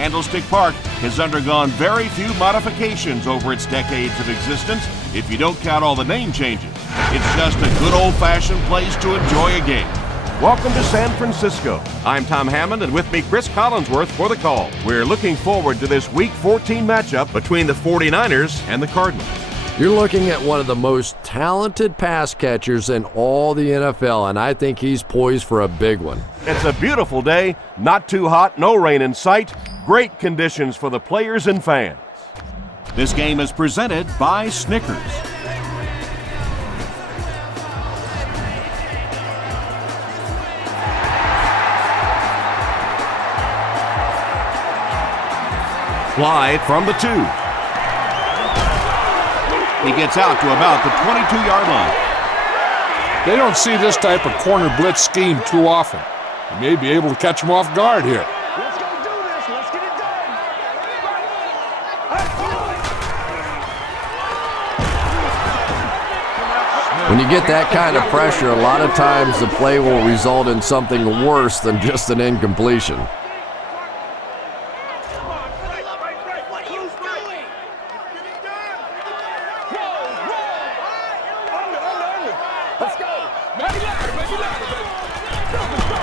Candlestick Park has undergone very few modifications over its decades of existence, if you don't count all the name changes. It's just a good old-fashioned place to enjoy a game. Welcome to San Francisco. I'm Tom Hammond, and with me, Chris Collinsworth for the call. We're looking forward to this Week 14 matchup between the 49ers and the Cardinals. You're looking at one of the most talented pass catchers in all the NFL, and I think he's poised for a big one. It's a beautiful day, not too hot, no rain in sight. Great conditions for the players and fans. This game is presented by Snickers. Slide from the 2. He gets out to about the 22-yard line. They don't see this type of corner blitz scheme too often. You may be able to catch them off guard here. Let's go do this. Let's get it done. When you get that kind of pressure, a lot of times the play will result in something worse than just an incompletion.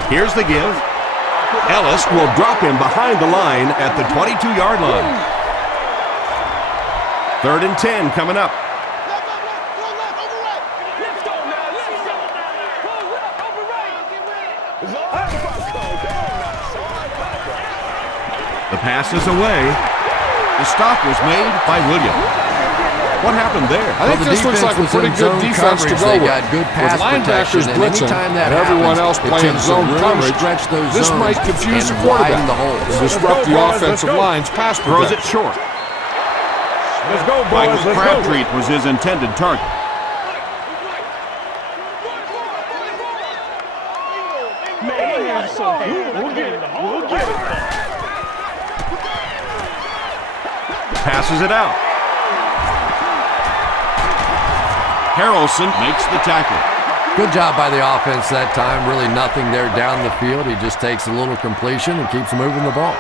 Here's the give. Ellis will drop him behind the line at the 22-yard line. 3rd and 10 coming up. The pass is away. The stop was made by Williams. What happened there? I think this looks like a pretty good defense to go with. They got good pass linebackers blitzing and everyone else playing zone coverage. This might confuse the quarterback and disrupt the offensive line's pass protection. Throws it short. Let's go, boys. Michael Crabtree was his intended target. Passes it out. Harrelson makes the tackle. Good job by the offense that time. Really nothing there down the field. He just takes a little completion and keeps moving the ball.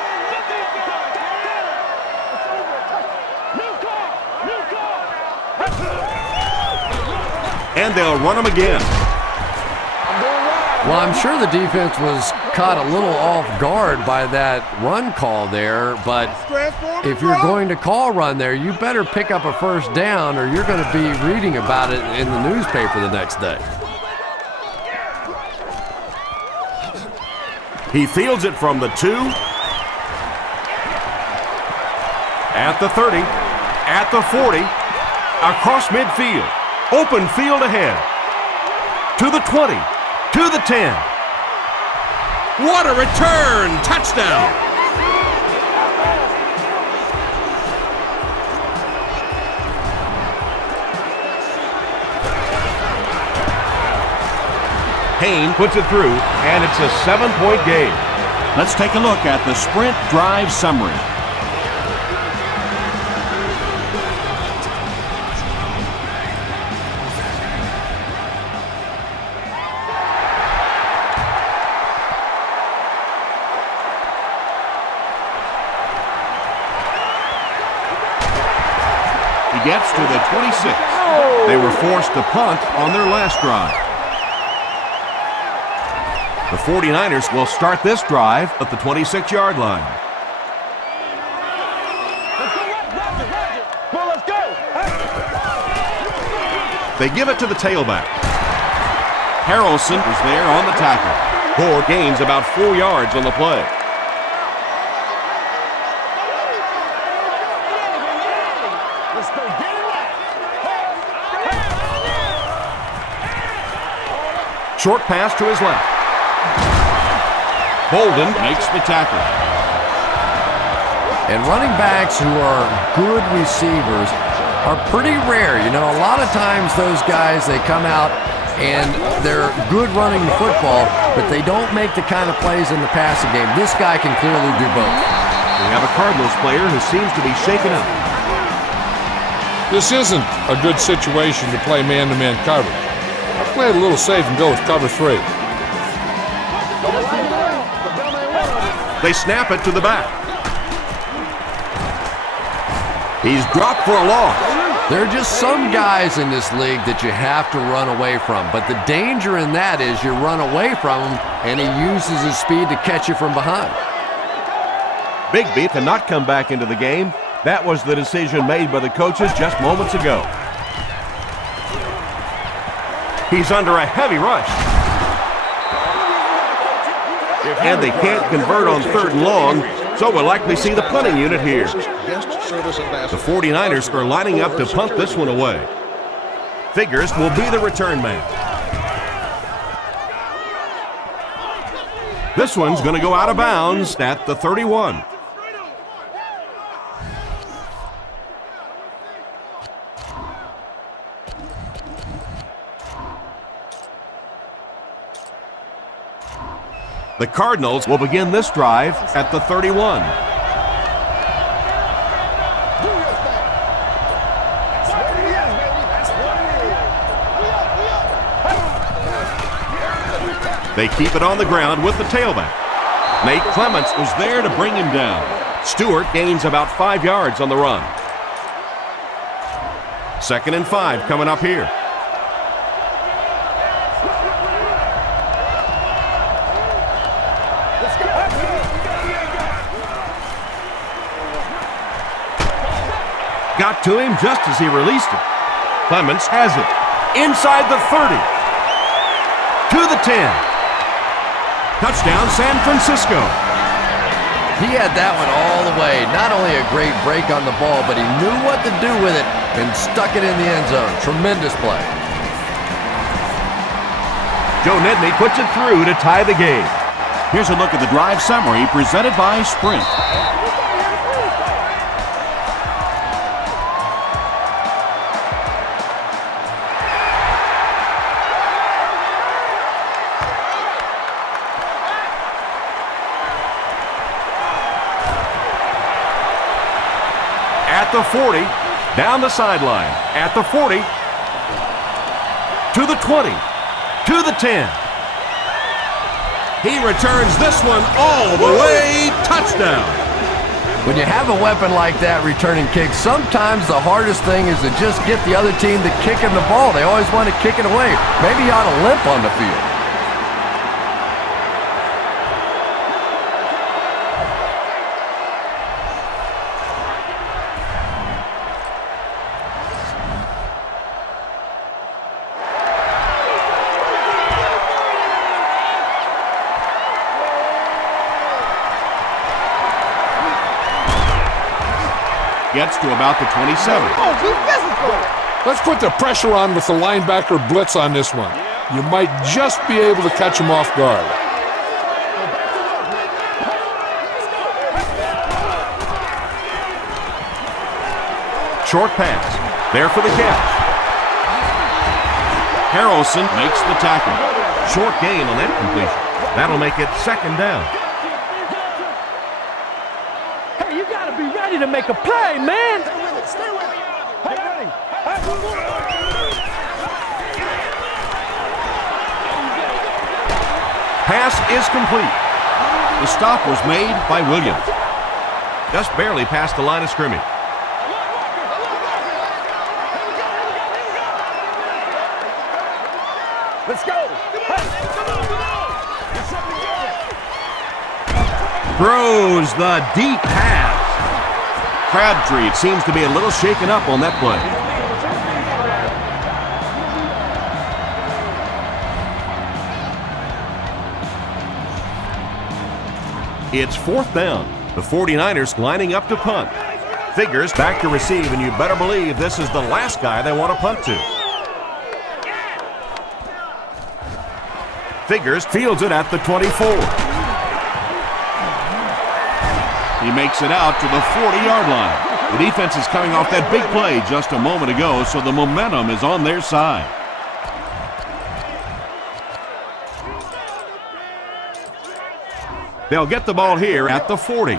And they'll run him again. Well, I'm sure the defense was caught a little off guard by that run call there, but if you're going to call run there, you better pick up a first down or you're going to be reading about it in the newspaper the next day. He fields it from the 2. At the 30. At the 40. Across midfield. Open field ahead. To the 20. To the 10. What a return! Touchdown! Payne puts it through, and it's a 7-point game. Let's take a look at the sprint drive summary. He gets to the 26. They were forced to punt on their last drive. The 49ers will start this drive at the 26-yard line. They give it to the tailback. Harrelson is there on the tackle. Gore gains about 4 yards on the play. Short pass to his left. Bolden makes the tackle. And running backs who are good receivers are pretty rare. You know, a lot of times those guys, they come out and they're good running the football, but they don't make the kind of plays in the passing game. This guy can clearly do both. We have a Cardinals player who seems to be shaken up. This isn't a good situation to play man-to-man coverage. I'll play it a little safe and go with cover 3. They snap it to the back. He's dropped for a loss. There are just some guys in this league that you have to run away from, but the danger in that is you run away from him and he uses his speed to catch you from behind. Bigby cannot come back into the game. That was the decision made by the coaches just moments ago. He's under a heavy rush. And they can't convert on 3rd and long, so we'll likely see the punting unit here. The 49ers are lining up to punt this one away. Figures will be the return man. This one's going to go out of bounds at the 31. The Cardinals will begin this drive at the 31. They keep it on the ground with the tailback. Nate Clements was there to bring him down. Stewart gains about 5 yards on the run. 2nd and 5 coming up here. Got to him just as he released it. Clements has it. Inside the 30. To the 10. Touchdown, San Francisco. He had that one all the way. Not only a great break on the ball, but he knew what to do with it and stuck it in the end zone. Tremendous play. Joe Nedney puts it through to tie the game. Here's a look at the drive summary presented by Sprint. At the 40, down the sideline. At the 40, to the 20, to the 10. He returns this one all the way, touchdown. When you have a weapon like that returning kicks, sometimes the hardest thing is to just get the other team to kick him the ball. They always want to kick it away. Maybe he ought to limp on the field. Gets to about the 27. Let's put the pressure on with the linebacker blitz on this one. You might just be able to catch him off guard. Short pass. There for the catch. Harrelson makes the tackle. Short gain on that completion. That'll make it 2nd down. To make a play, man. Stay with it. Pass is complete. The stop was made by Williams. Just barely past the line of scrimmage. Let's go. Throws the deep pass. Crabtree, it seems to be a little shaken up on that play. It's 4th down. The 49ers lining up to punt. Figures back to receive, and you better believe this is the last guy they want to punt to. Figures fields it at the 24. He makes it out to the 40-yard line. The defense is coming off that big play just a moment ago, so the momentum is on their side. They'll get the ball here at the 40.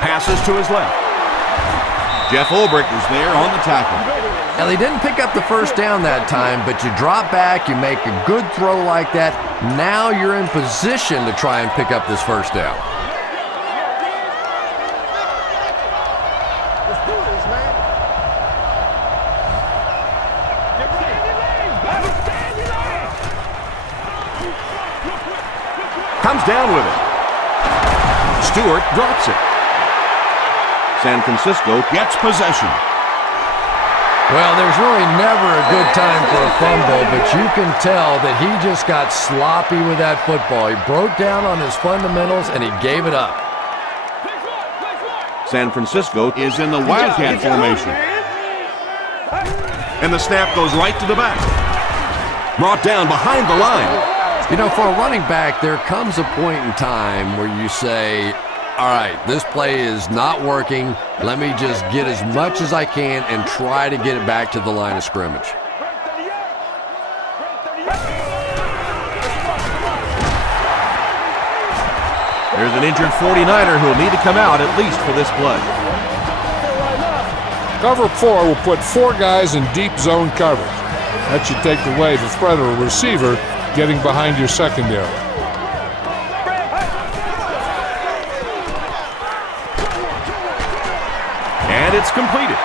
Passes to his left. Jeff Ulbrich is there on the tackle. Now, they didn't pick up the first down that time, but you drop back, you make a good throw like that. Now you're in position to try and pick up this first down. Comes down with it. Stewart drops it. San Francisco gets possession. Well, there's really never a good time for a fumble, but you can tell that he just got sloppy with that football. He broke down on his fundamentals, and he gave it up. San Francisco is in the Wildcat formation. And the snap goes right to the back. Brought down behind the line. You know, for a running back, there comes a point in time where you say, all right, this play is not working. Let me just get as much as I can and try to get it back to the line of scrimmage. There's an injured 49er who will need to come out at least for this play. Cover 4 will put 4 guys in deep zone coverage. That should take away the threat of a receiver getting behind your secondary. And it's completed.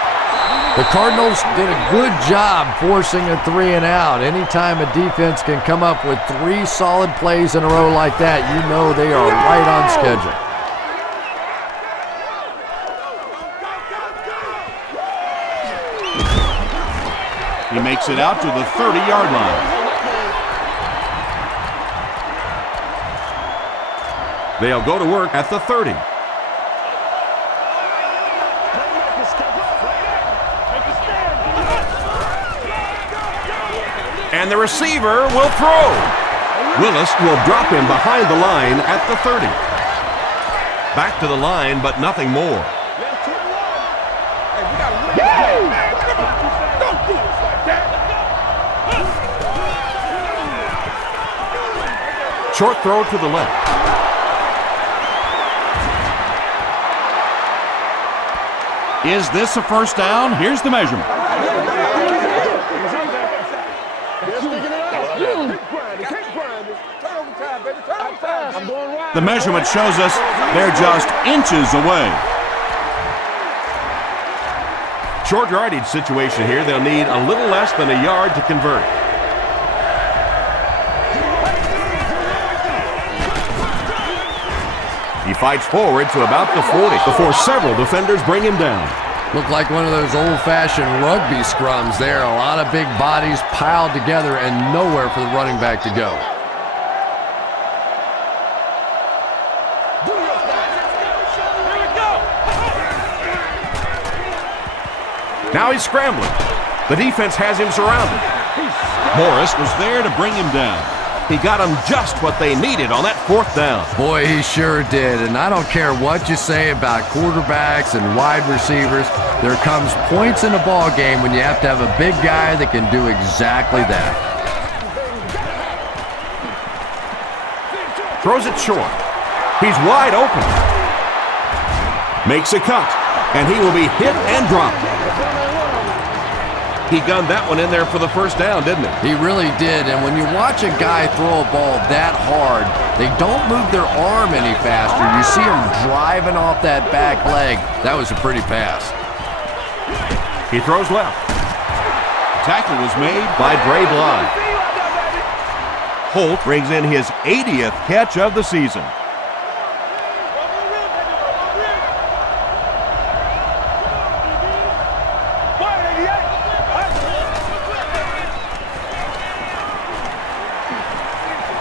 The Cardinals did a good job forcing a 3 and out. Anytime a defense can come up with 3 solid plays in a row like that, you know they are right on schedule. He makes it out to the 30-yard line. They'll go to work at the 30. And the receiver will throw. Willis will drop him behind the line at the 30. Back to the line, but nothing more. Short throw to the left. Is this a first down? Here's the measurement. The measurement shows us they're just inches away. Short yardage situation here. They'll need a little less than a yard to convert. He fights forward to about the 40 before several defenders bring him down. Looked like one of those old-fashioned rugby scrums there. A lot of big bodies piled together and nowhere for the running back to go. Now he's scrambling. The defense has him surrounded. Morris was there to bring him down. He got them just what they needed on that 4th down. Boy, he sure did. And I don't care what you say about quarterbacks and wide receivers. There comes points in a ball game when you have to have a big guy that can do exactly that. Throws it short. He's wide open. Makes a cut. And he will be hit and dropped. He gunned that one in there for the first down, didn't he? He really did, and when you watch a guy throw a ball that hard, they don't move their arm any faster. You see him driving off that back leg. That was a pretty pass. He throws left. Tackle was made by R.B.I. Holt brings in his 80th catch of the season.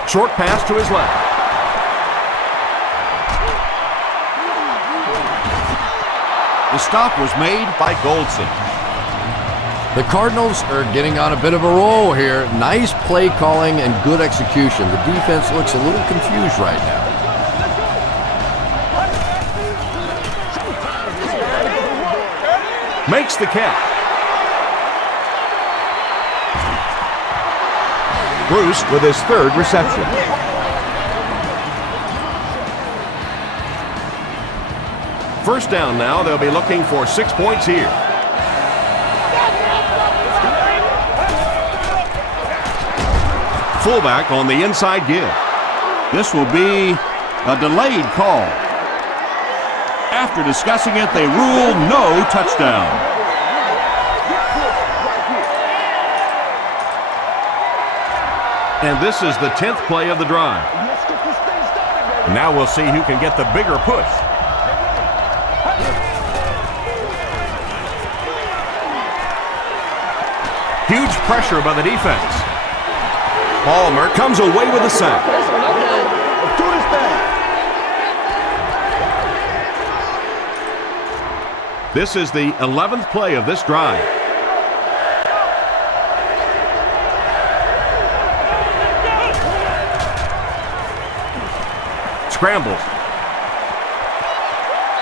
Short pass to his left. The stop was made by Goldson. The Cardinals are getting on a bit of a roll here. Nice play calling and good execution. The defense looks a little confused right now. Makes the catch. Bruce with his 3rd reception. First down now. They'll be looking for 6 points here. fullback on the inside give. This will be a delayed call. After discussing it, they rule no touchdown. And this is the 10th play of the drive. Now we'll see who can get the bigger push. Huge pressure by the defense. Palmer comes away with a sack. This is the 11th play of this drive. Scrambles.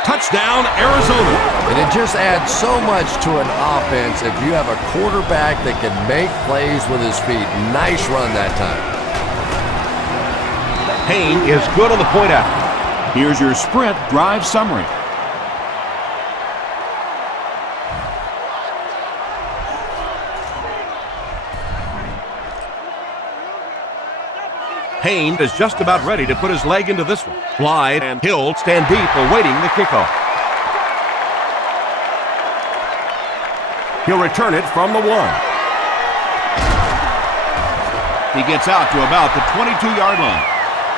Touchdown, Arizona. And it just adds so much to an offense if you have a quarterback that can make plays with his feet. Nice run that time. Payne is good on the point after. Here's your sprint drive summary. Payne is just about ready to put his leg into this one. Clyde and Hill stand deep awaiting the kickoff. He'll return it from the 1. He gets out to about the 22-yard line.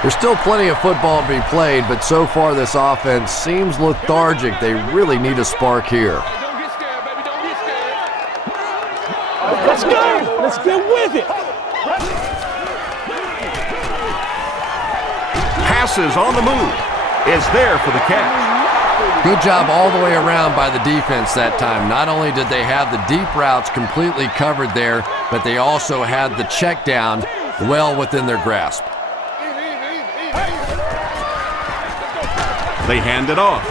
There's still plenty of football to be played, but so far this offense seems lethargic. They really need a spark here. Don't get scared, baby. Don't get scared. Let's go. Let's get with it. Passes on the move. Is there for the catch. Good job all the way around by the defense that time. Not only did they have the deep routes completely covered there, but they also had the check down well within their grasp. They hand it off.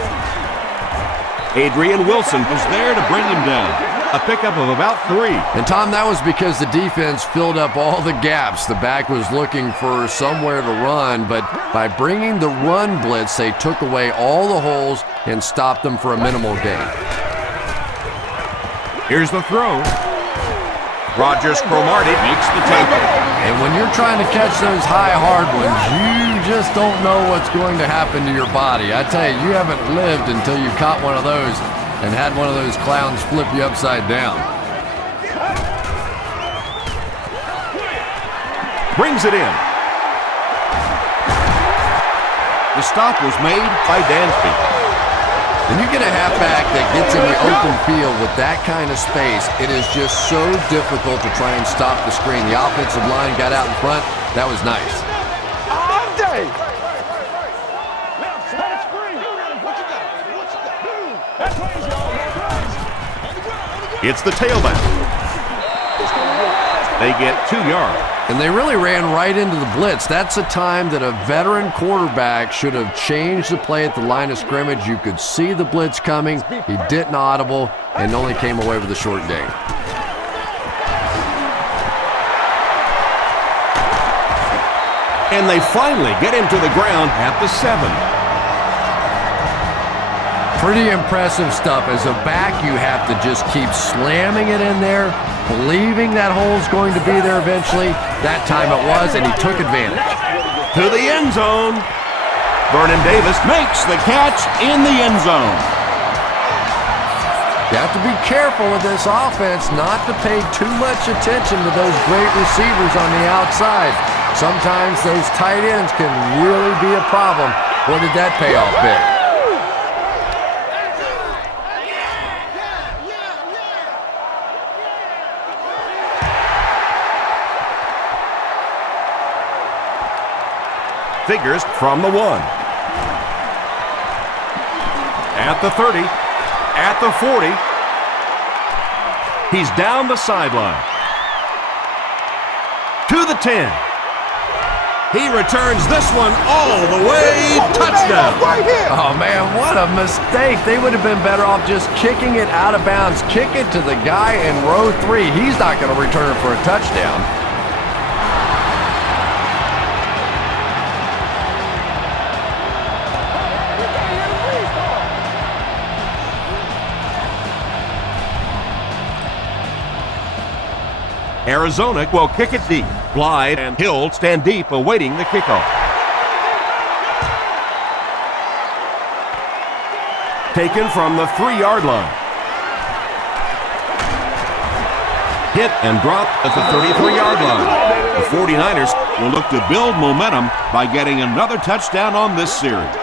Adrian Wilson was there to bring him down. A pickup of about 3. And Tom, that was because the defense filled up all the gaps. The back was looking for somewhere to run, but by bringing the run blitz, they took away all the holes and stopped them for a minimal gain. Here's the throw. Rogers Cromartie makes the tackle. And when you're trying to catch those high, hard ones, you just don't know what's going to happen to your body. I tell you, you haven't lived until you caught one of those and had one of those clowns flip you upside down. Brings it in. The stop was made by Dansby. When you get a halfback that gets in the open field with that kind of space, it is just so difficult to try and stop the screen. The offensive line got out in front. That was nice. All day. It's the tailback. They get 2 yards. And they really ran right into the blitz. That's a time that a veteran quarterback should have changed the play at the line of scrimmage. You could see the blitz coming. He didn't audible and only came away with a short gain. And they finally get him to the ground at the 7. Pretty impressive stuff. As a back, you have to just keep slamming it in there, believing that hole's going to be there eventually. That time it was, and he took advantage. To the end zone. Vernon Davis makes the catch in the end zone. You have to be careful with this offense not to pay too much attention to those great receivers on the outside. Sometimes those tight ends can really be a problem. What did that pay off big? Figures from the 1. At the 30. At the 40. He's down the sideline. To the 10. He returns this one all the way. Touchdown. Oh, man, what a mistake. They would have been better off just kicking it out of bounds. Kick it to the guy in row 3. He's not going to return it for a touchdown. Arizona will kick it deep. Blythe and Hill stand deep awaiting the kickoff. Taken from the 3-yard line. Hit and dropped at the 33-yard line. The 49ers will look to build momentum by getting another touchdown on this series.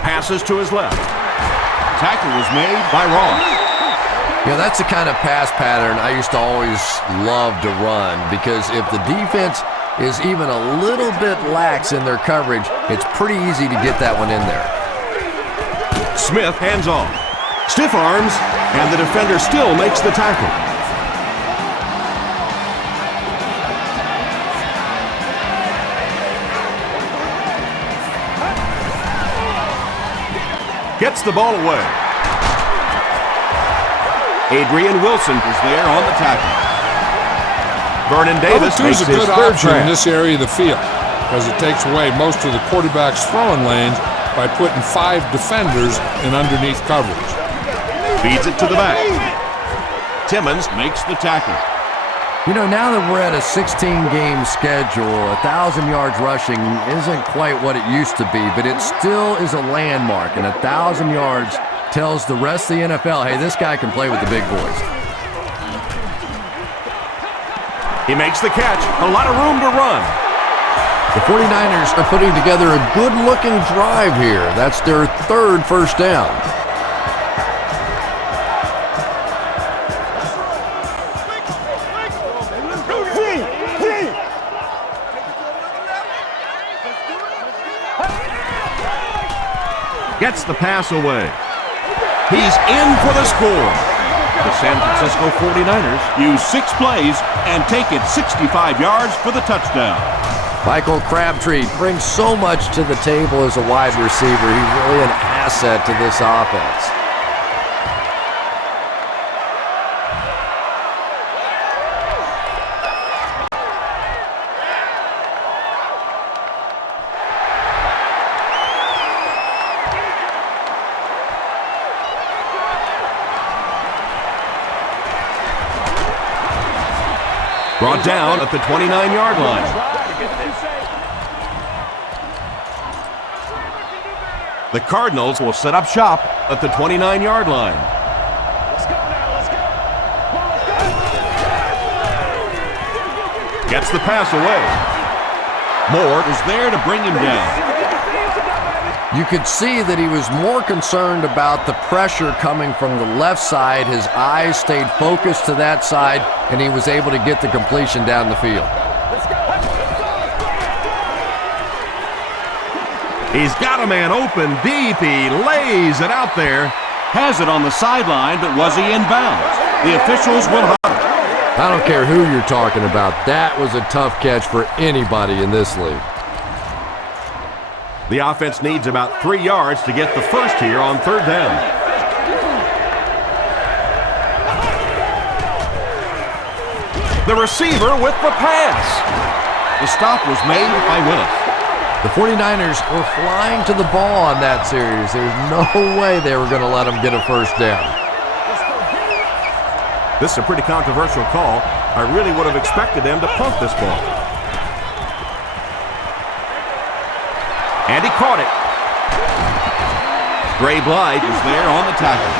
Passes to his left. Tackle was made by Ross. Yeah, that's the kind of pass pattern I used to always love to run, because if the defense is even a little bit lax in their coverage, it's pretty easy to get that one in there. Smith hands off. Stiff arms, and the defender still makes the tackle. Gets the ball away. Adrian Wilson is there on the tackle. Vernon Davis makes his good third option try in this area of the field, because it takes away most of the quarterback's throwing lanes by putting 5 defenders in underneath coverage. Feeds it to the back. Timmons makes the tackle. You know, now that we're at a 16-game schedule, 1,000 yards rushing isn't quite what it used to be, but it still is a landmark, and 1,000 yards tells the rest of the NFL, hey, this guy can play with the big boys. He makes the catch. A lot of room to run. The 49ers are putting together a good-looking drive here. That's their 3rd first down. Gets the pass away. He's in for the score. The San Francisco 49ers use 6 plays and take it 65 yards for the touchdown. Michael Crabtree brings so much to the table as a wide receiver. He's really an asset to this offense. Brought down at the 29-yard line. The Cardinals will set up shop at the 29-yard line. Gets the pass away. Moore is there to bring him down. You could see that he was more concerned about the pressure coming from the left side. His eyes stayed focused to that side, and he was able to get the completion down the field. He's got a man open deep. He lays it out there. Has it on the sideline, but was he in bounds? The officials will huddle. I don't care who you're talking about. That was a tough catch for anybody in this league. The offense needs about 3 yards to get the first here on 3rd down. The receiver with the pass. The stop was made by Willis. The 49ers were flying to the ball on that series. There's no way they were going to let them get a first down. This is a pretty controversial call. I really would have expected them to punt this ball. And he caught it. Gray Blythe is there on the tackle.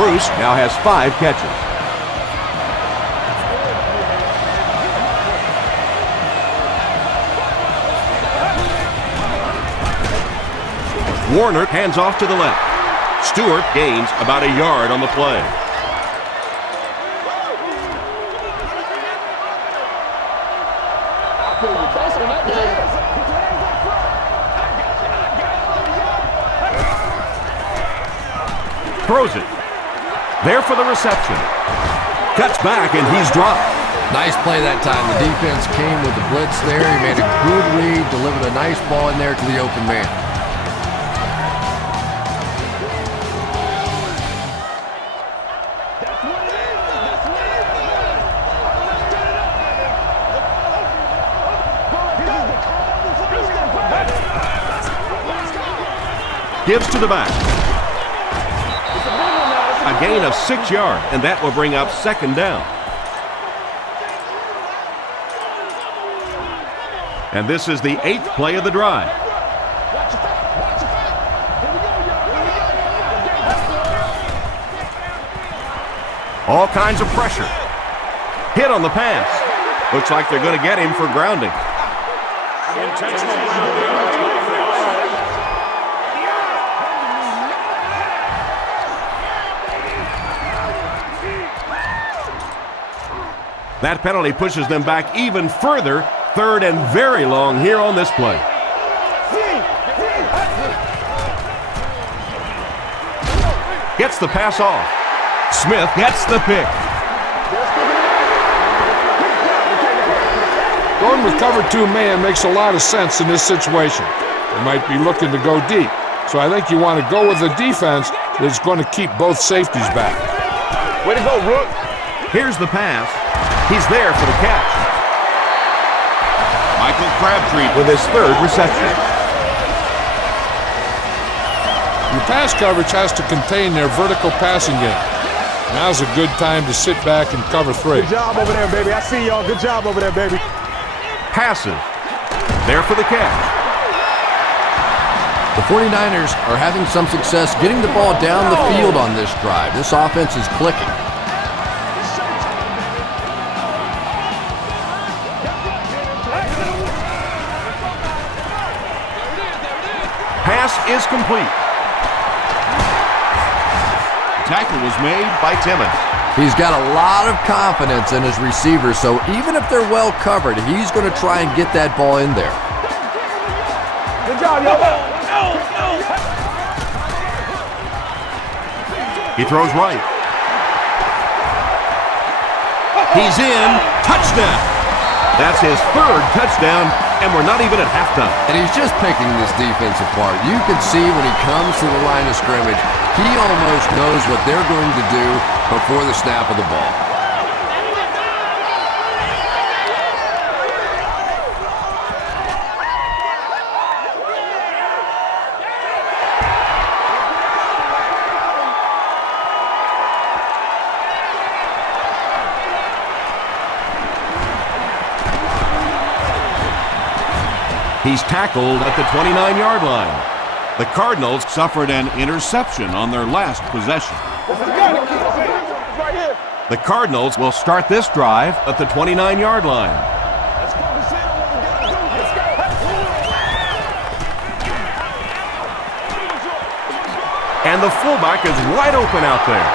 Bruce now has 5 catches. Warner hands off to the left. Stewart gains about a yard on the play. Throws it. There for the reception. Cuts back, and he's dropped. Nice play that time. The defense came with the blitz there. He made a good read, delivered a nice ball in there to the open man. Gives to the back. A gain of 6 yards, and that will bring up second down. And this is the 8th play of the drive. All kinds of pressure. Hit on the pass. Looks like they're going to get him for grounding. That penalty pushes them back even further. 3rd and very long here on this play. Gets the pass off. Smith gets the pick. Going with cover 2 man makes a lot of sense in this situation. They might be looking to go deep. So I think you want to go with a defense that's going to keep both safeties back. Way to go, Rook. Here's the pass. He's there for the catch. Michael Crabtree with his 3rd reception. Your pass coverage has to contain their vertical passing game. Now's a good time to sit back and cover 3. Good job over there, baby. I see y'all. Good job over there, baby. Passes. There for the catch. The 49ers are having some success getting the ball down the field on this drive. This offense is clicking. Pass is complete. Tackle was made by Timmons. He's got a lot of confidence in his receivers, so even if they're well covered, he's going to try and get that ball in there. Good job, y'all. He throws right. He's in. Touchdown. That's his 3rd touchdown, and we're not even at halftime. And he's just picking this defense apart. You can see when he comes to the line of scrimmage, he almost knows what they're going to do before the snap of the ball. He's tackled at the 29-yard line. The Cardinals suffered an interception on their last possession. The Cardinals will start this drive at the 29-yard line. And the fullback is wide open out there.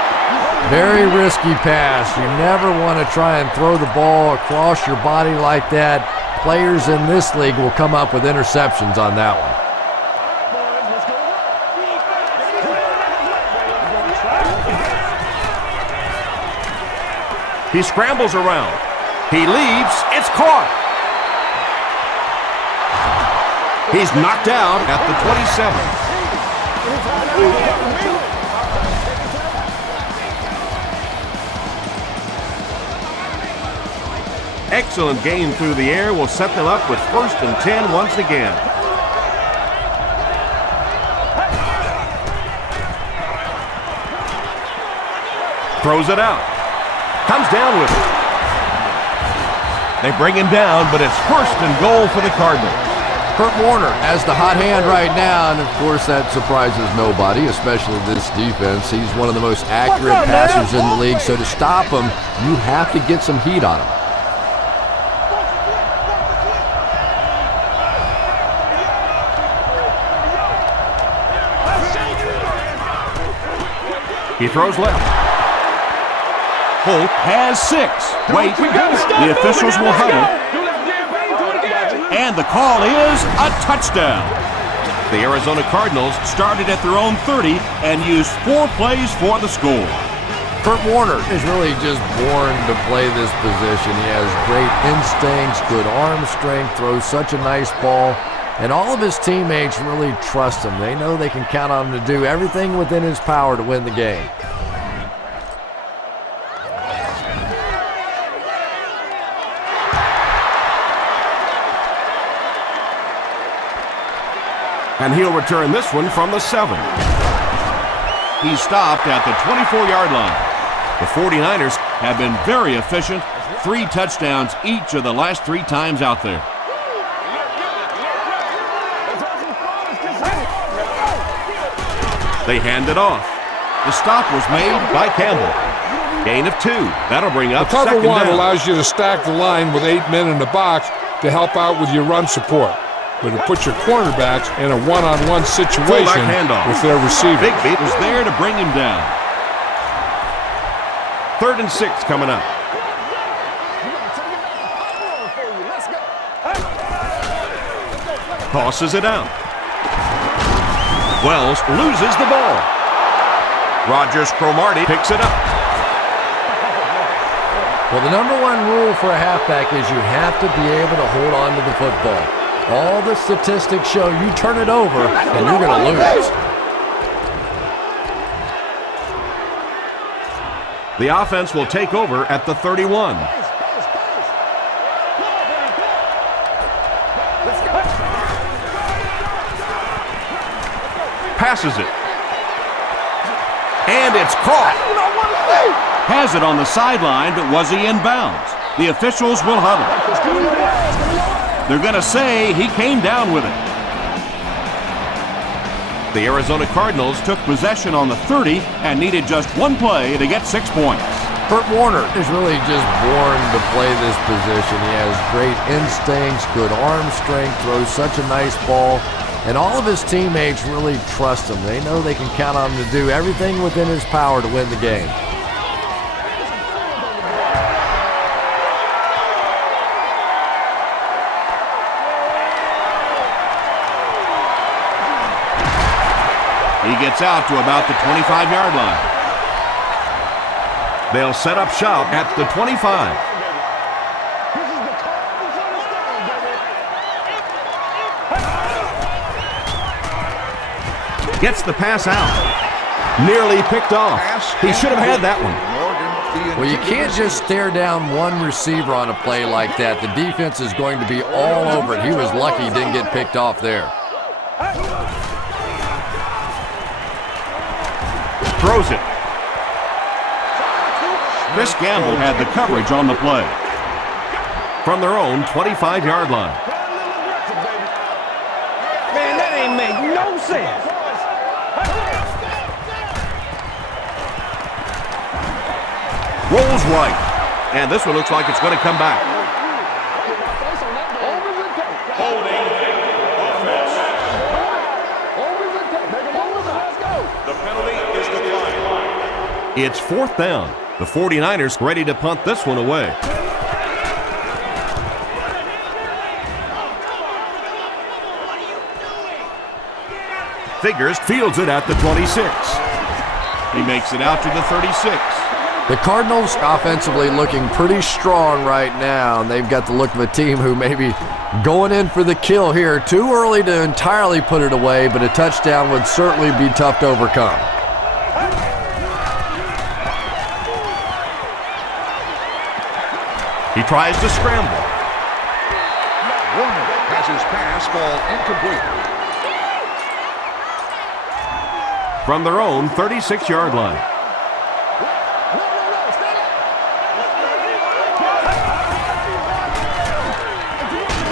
Very risky pass. You never want to try and throw the ball across your body like that. Players in this league will come up with interceptions on that one. He scrambles around. He leaps. It's caught. He's knocked out at the 27. Excellent game through the air will set them up with 1st and 10 once again. Throws it out. Comes down with it. They bring him down, but it's 1st and goal for the Cardinals. Kurt Warner has the hot hand right now, and of course that surprises nobody, especially this defense. He's one of the most accurate passers in the league, so to stop him, you have to get some heat on him. He throws left. Holt has 6. Wait, the officials will huddle. And the call is a touchdown. The Arizona Cardinals started at their own 30 and used 4 plays for the score. Kurt Warner is really just born to play this position. He has great instincts, good arm strength, throws such a nice ball. And all of his teammates really trust him. They know they can count on him to do everything within his power to win the game. And he'll return this one from the 7. He's stopped at the 24-yard line. The 49ers have been very efficient. 3 touchdowns each of the last 3 times out there. They hand it off. The stop was made by Campbell. Gain of 2. That'll bring up cover second 1 down. allows you to stack the line with 8 men in the box to help out with your run support. But it puts your cornerbacks in a one-on-one situation with their receiver. Big beat was there to bring him down. 3rd and 6 coming up. Tosses it out. Wells loses the ball. Rodgers-Cromartie picks it up. Well, the number 1 rule for a halfback is you have to be able to hold on to the football. All the statistics show you turn it over and you're going to lose. The offense will take over at the 31. Passes it. And it's caught. Has it on the sideline, but was he in bounds? The officials will huddle. They're going to say he came down with it. The Arizona Cardinals took possession on the 30 and needed just 1 play to get 6 points. Kurt Warner is really just born to play this position. He has great instincts, good arm strength, throws such a nice ball, and all of his teammates really trust him. They know they can count on him to do everything within his power to win the game. He gets out to about the 25-yard line. They'll set up shop at the 25. Gets the pass out. Nearly picked off. He should have had that one. Well, you can't just stare down one receiver on a play like that. The defense is going to be all over it. He was lucky he didn't get picked off there. Throws it. Chris Gamble had the coverage on the play. From their own 25-yard line. Man, that ain't make no sense. Rolls right. And this one looks like it's going to come back. Holding offense. The penalty is declined. It's 4th down. The 49ers ready to punt this one away. Figures fields it at the 26. He makes it out to the 36. The Cardinals offensively looking pretty strong right now, and they've got the look of a team who may be going in for the kill here. Too early to entirely put it away, but a touchdown would certainly be tough to overcome. He tries to scramble. Warner has his pass fall incomplete. From their own 36-yard line.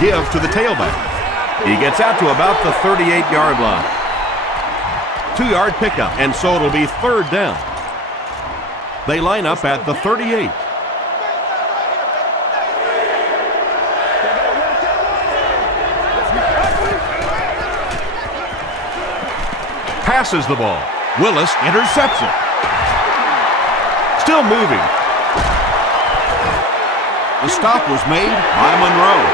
Give to the tailback. He gets out to about the 38-yard line. 2-yard pickup, and so it'll be 3rd down. They line up at the 38. Passes the ball. Willis intercepts it. Still moving. The stop was made by Monroe.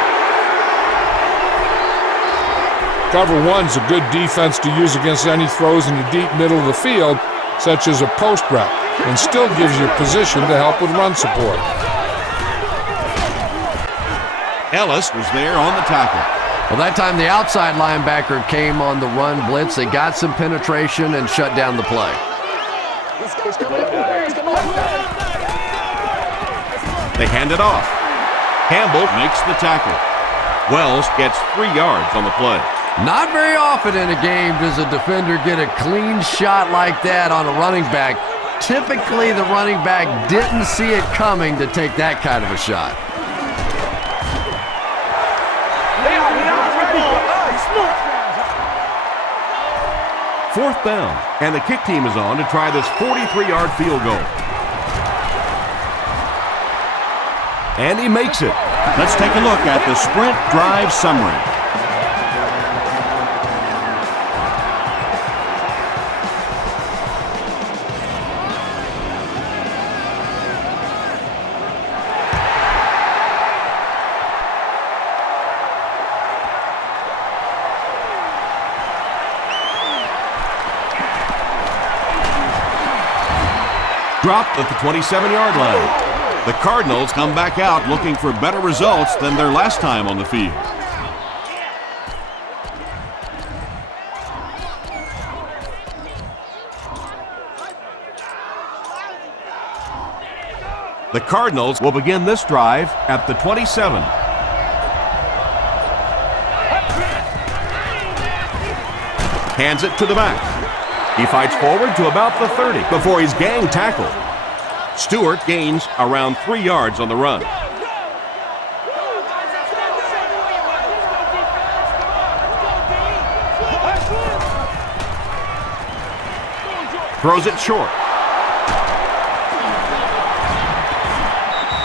Cover 1's a good defense to use against any throws in the deep middle of the field, such as a post route, and still gives you position to help with run support. Ellis was there on the tackle. Well, that time the outside linebacker came on the run blitz. They got some penetration and shut down the play. They hand it off. Campbell makes the tackle. Wells gets 3 yards on the play. Not very often in a game does a defender get a clean shot like that on a running back. Typically, the running back didn't see it coming to take that kind of a shot. They are not ready for us. Fourth down, and the kick team is on to try this 43-yard field goal. And he makes it. Let's take a look at the sprint drive summary. Dropped at the 27-yard line. The Cardinals come back out looking for better results than their last time on the field. The Cardinals will begin this drive at the 27. Hands it to the back. He fights forward to about the 30 before he's gang tackled. Stewart gains around 3 yards on the run. Throws it short.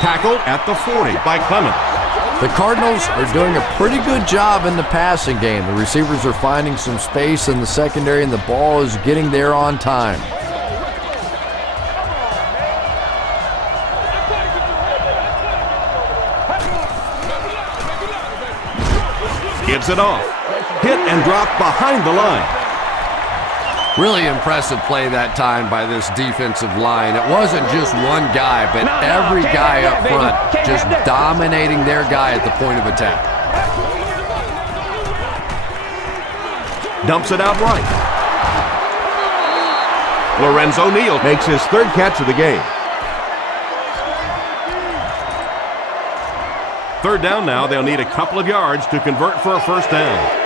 Tackled at the 40 by Clement. The Cardinals are doing a pretty good job in the passing game. The receivers are finding some space in the secondary, and the ball is getting there on time. Gives it off. Hit and dropped behind the line. Really impressive play that time by this defensive line. It wasn't just one guy, but every guy up front just dominating their guy at the point of attack. Dumps it out right. Lorenzo Neal makes his third catch of the game. Third down now. They'll need a couple of yards to convert for a first down.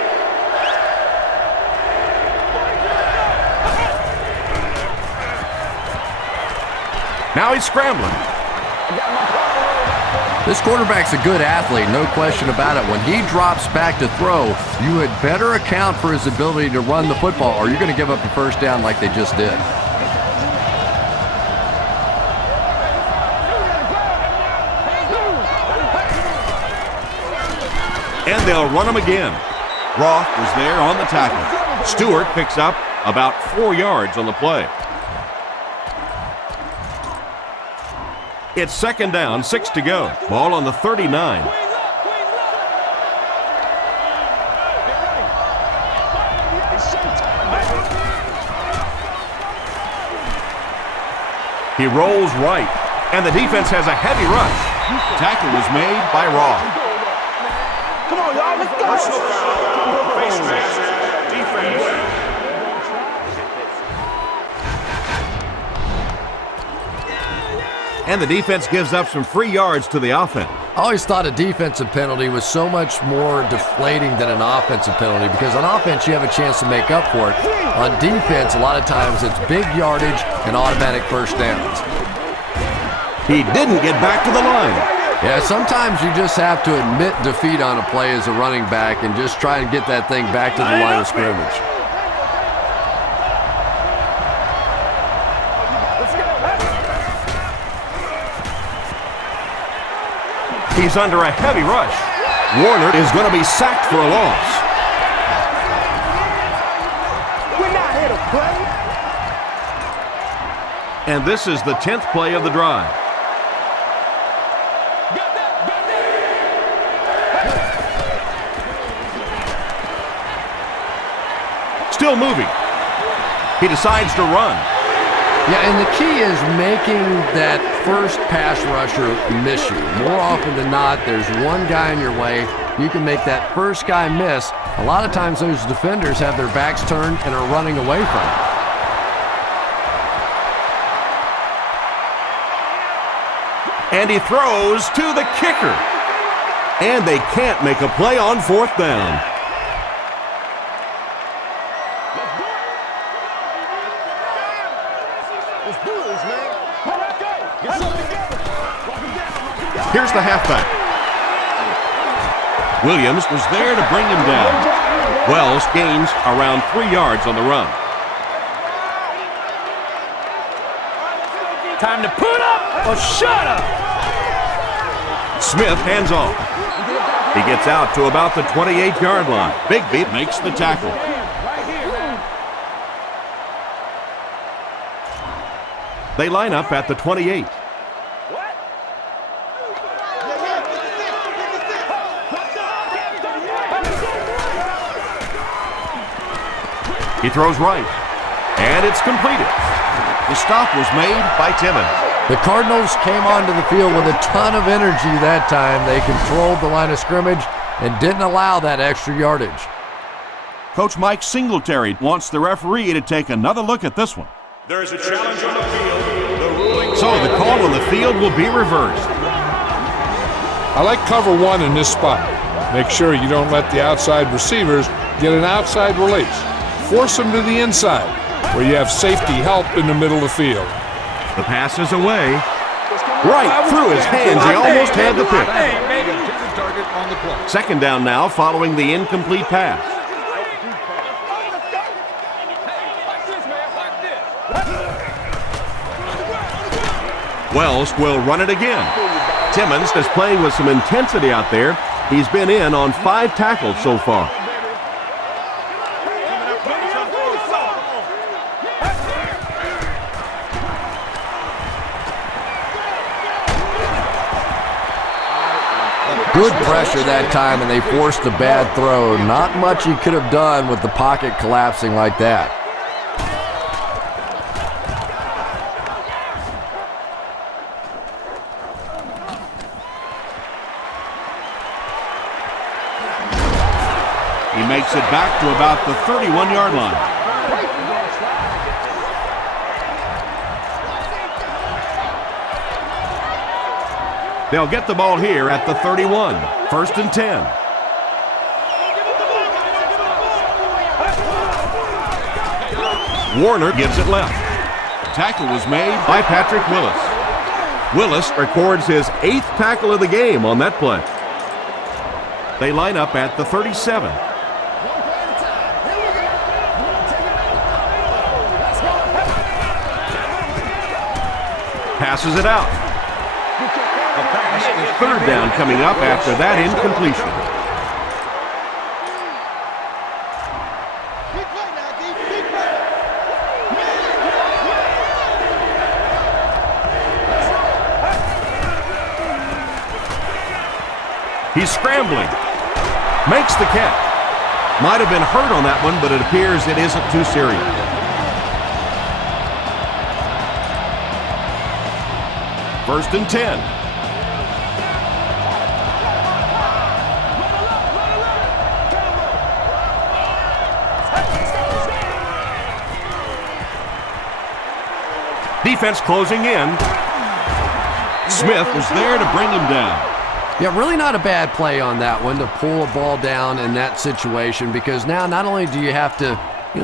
Now he's scrambling. This quarterback's a good athlete, no question about it. When he drops back to throw, you had better account for his ability to run the football, or you're going to give up a first down like they just did. And they'll run him again. Roth was there on the tackle. Stewart picks up about 4 yards on the play. It's second down, 6 to go. Ball on the 39. He rolls right, and the defense has a heavy rush. Tackle was made by Roth. Come on, y'all, let's go. Personal foul, face mask, defense. And the defense gives up some free yards to the offense. I always thought a defensive penalty was so much more deflating than an offensive penalty, because on offense you have a chance to make up for it. On defense, a lot of times it's big yardage and automatic first downs. He didn't get back to the line. Yeah, sometimes you just have to admit defeat on a play as a running back and just try and get that thing back to the line of scrimmage. He's under a heavy rush. Warner is going to be sacked for a loss. We're not here to play. And this is the 10th play of the drive. Still moving. He decides to run. Yeah, and the key is making that first pass rusher miss you. More often than not, there's one guy in your way. You can make that first guy miss. A lot of times those defenders have their backs turned and are running away from it. And he throws to the kicker. And they can't make a play on fourth down. Here's the halfback. Williams was there to bring him down. Wells gains around 3 yards on the run. Time to put up or shut up. Smith hands off. He gets out to about the 28-yard line. Bigby makes the tackle. They line up at the 28. He throws right, and it's completed. The stop was made by Timmons. The Cardinals came onto the field with a ton of energy that time. They controlled the line of scrimmage and didn't allow that extra yardage. Coach Mike Singletary wants the referee to take another look at this one. There is a challenge on the field. The ruling. So the call on the field will be reversed. I like cover one in this spot. Make sure you don't let the outside receivers get an outside release. Force them to the inside, where you have safety help in the middle of the field. The pass is away. Right through his hands. He almost had the pick. Second down now following the incomplete pass. Wells will run it again. Timmons is playing with some intensity out there. He's been in on 5 tackles so far. Good pressure that time, and they forced a bad throw. Not much he could have done with the pocket collapsing like that. He makes it back to about the 31-yard line. They'll get the ball here at the 31. 1st and 10. Warner gives it left. Tackle was made by Patrick Willis. Willis records his 8th tackle of the game on that play. They line up at the 37. Passes it out. A pass is 3rd down coming up after that incompletion. He's scrambling. Makes the catch. Might have been hurt on that one, but it appears it isn't too serious. First and 10. Defense closing in. Smith was there to bring him down. Yeah, really not a bad play on that one to pull a ball down in that situation, because now not only do you have to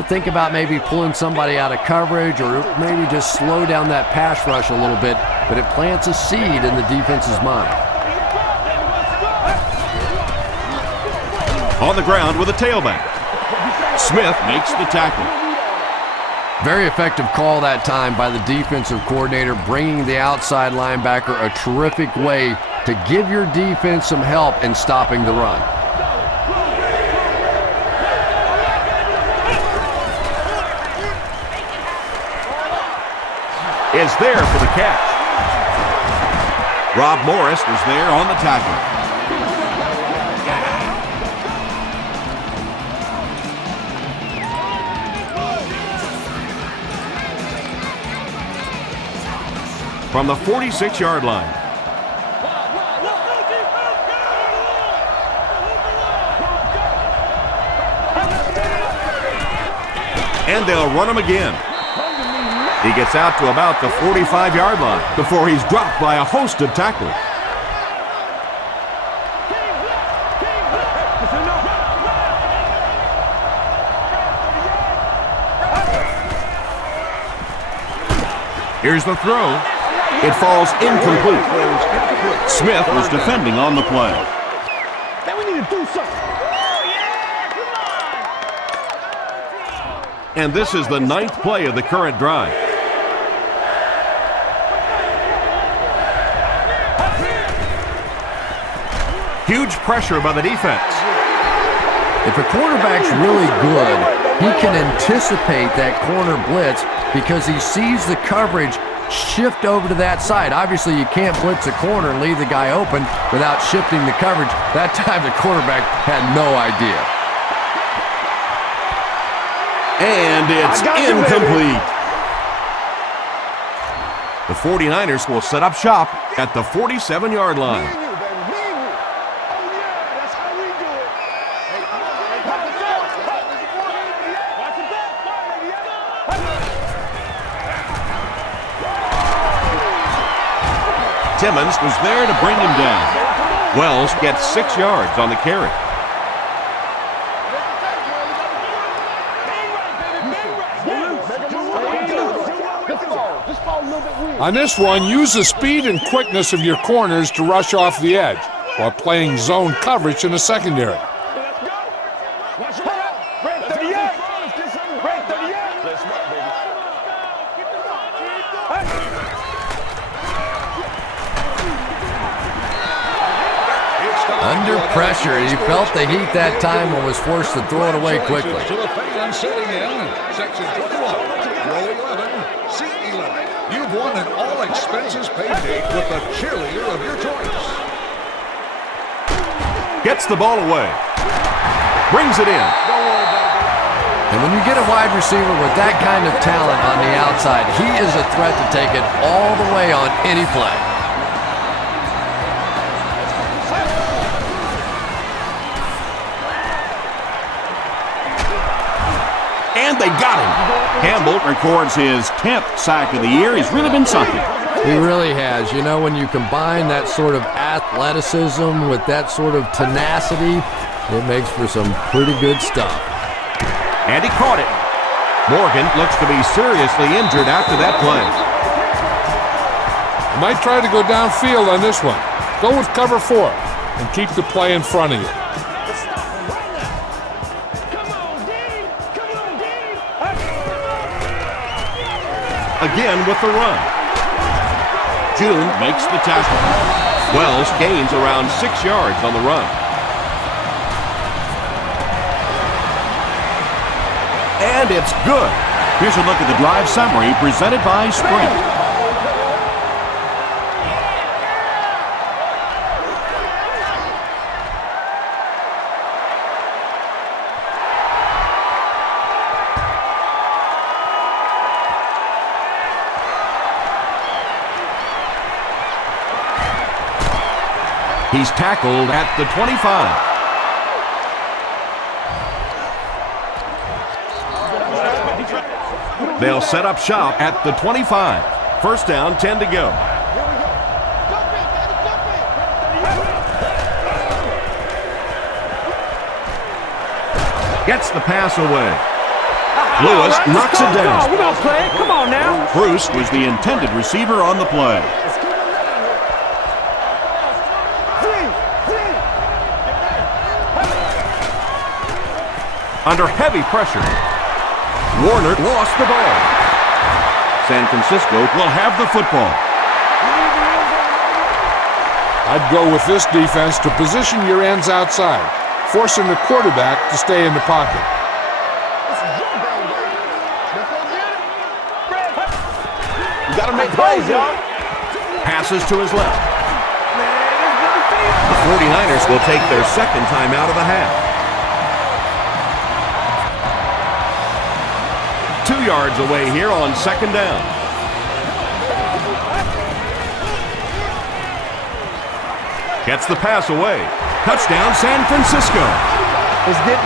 think about maybe pulling somebody out of coverage or maybe just slow down that pass rush a little bit, but it plants a seed in the defense's mind. On the ground with a tailback. Smith makes the tackle. Very effective call that time by the defensive coordinator, bringing the outside linebacker a terrific way to give your defense some help in stopping the run. Is there for the catch. Rob Morris was there on the tackle. From the 46-yard line. And they'll run him again. He gets out to about the 45-yard line before he's dropped by a host of tacklers. Here's the throw. It falls incomplete. Smith was defending on the play. Now we need to do something. And this is the 9th play of the current drive. Huge pressure by the defense. If a quarterback's really good, he can anticipate that corner blitz because he sees the coverage shift over to that side. Obviously, you can't blitz a corner and leave the guy open without shifting the coverage. That time, the quarterback had no idea. And it's incomplete. The 49ers will set up shop at the 47-yard line. Timmons was there to bring him down. Wells gets 6 yards on the carry. On this one, use the speed and quickness of your corners to rush off the edge while playing zone coverage in the secondary. Under pressure, he felt the heat that time and was forced to throw it away quickly. To the fans sitting in section 21, row 11, seat 11. You've won an all-expenses paid date with the cheerleader of your choice. Gets the ball away. Brings it in. And when you get a wide receiver with that kind of talent on the outside, he is a threat to take it all the way on any play. And they got him. Campbell records his 10th sack of the year. He's really been something. He really has. You know, when you combine that sort of athleticism with that sort of tenacity, it makes for some pretty good stuff. And he caught it. Morgan looks to be seriously injured after that play. You might try to go downfield on this one. Go with cover 4 and keep the play in front of you. Again with the run. June makes the tackle. Wells gains around 6 yards on the run. And it's good. Here's a look at the drive summary presented by Sprint. He's tackled at the 25. They'll set up shop at the 25. First down, 10 to go. Gets the pass away. Lewis knocks it down. We're gonna play. Come on now. Bruce was the intended receiver on the play. Under heavy pressure, Warner lost the ball. San Francisco will have the football. I'd go with this defense to position your ends outside, forcing the quarterback to stay in the pocket. You gotta make plays, y'all. Passes to his left. The 49ers will take their second time out of the half. 2 yards away here on second down. Gets the pass away. Touchdown, San Francisco.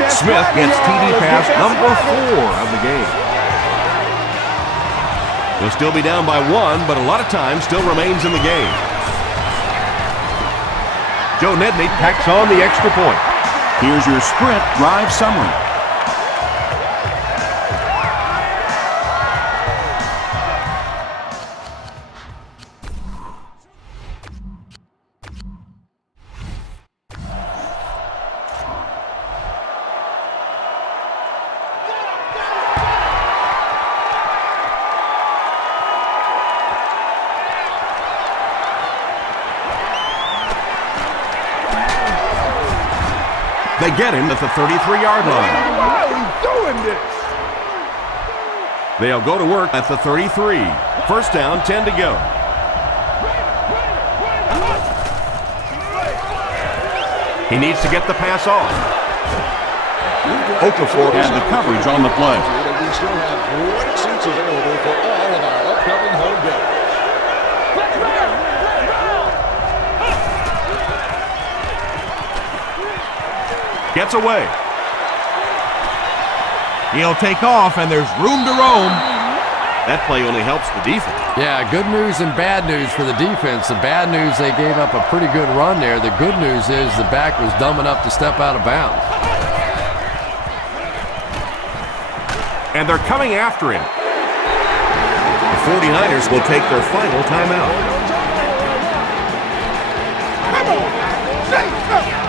Smith gets TD pass number 4 of the game. They'll still be down by 1, but a lot of time still remains in the game. Joe Nedney tacks on the extra point. Here's your Sprint drive summary. They get him at the 33-yard line. Why are we doing this? They'll go to work at the 33. First down, 10 to go. He needs to get the pass off. Okafor had the coverage on the play. We still have great seats available for all of our upcoming home games. Gets away. He'll take off, and there's room to roam. That play only helps the defense. Yeah, good news and bad news for the defense. The bad news, they gave up a pretty good run there. The good news is the back was dumb enough to step out of bounds. And they're coming after him. The 49ers will take their final timeout. Come on!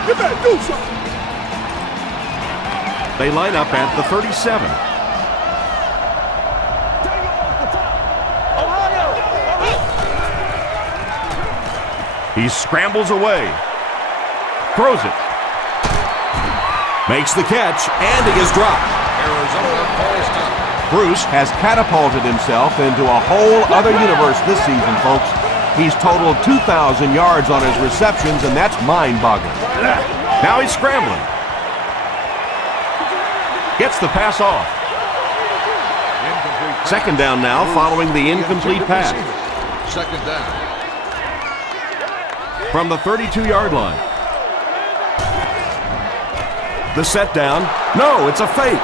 You better do something! They line up at the 37. He scrambles away. Throws it. Makes the catch, and he is dropped. Arizona calls time. Bruce has catapulted himself into a whole other universe this season, folks. He's totaled 2,000 yards on his receptions, and that's mind-boggling. Now he's scrambling. Gets the pass off. Second down now following the incomplete pass. Second down. From the 32-yard line. The set down. No, it's a fake.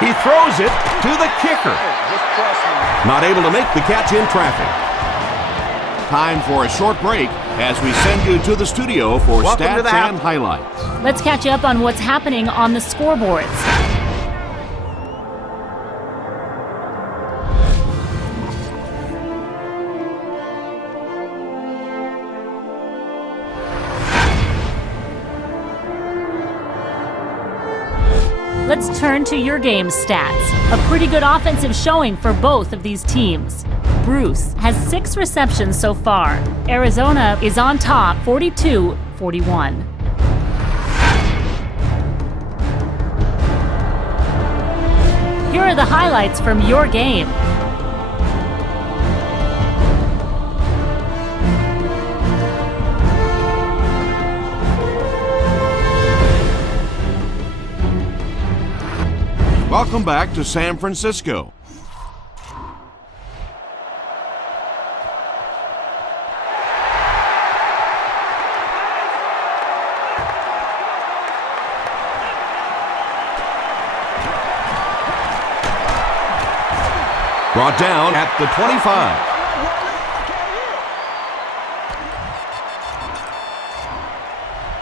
He throws it to the kicker. Not able to make the catch in traffic. Time for a short break as we send you to the studio for stats and highlights. Let's catch you up on what's happening on the scoreboards. Let's turn to your game stats. A pretty good offensive showing for both of these teams. Bruce has 6 receptions so far. Arizona is on top, 42-41. Here are the highlights from your game. Welcome back to San Francisco. Brought down at the 25.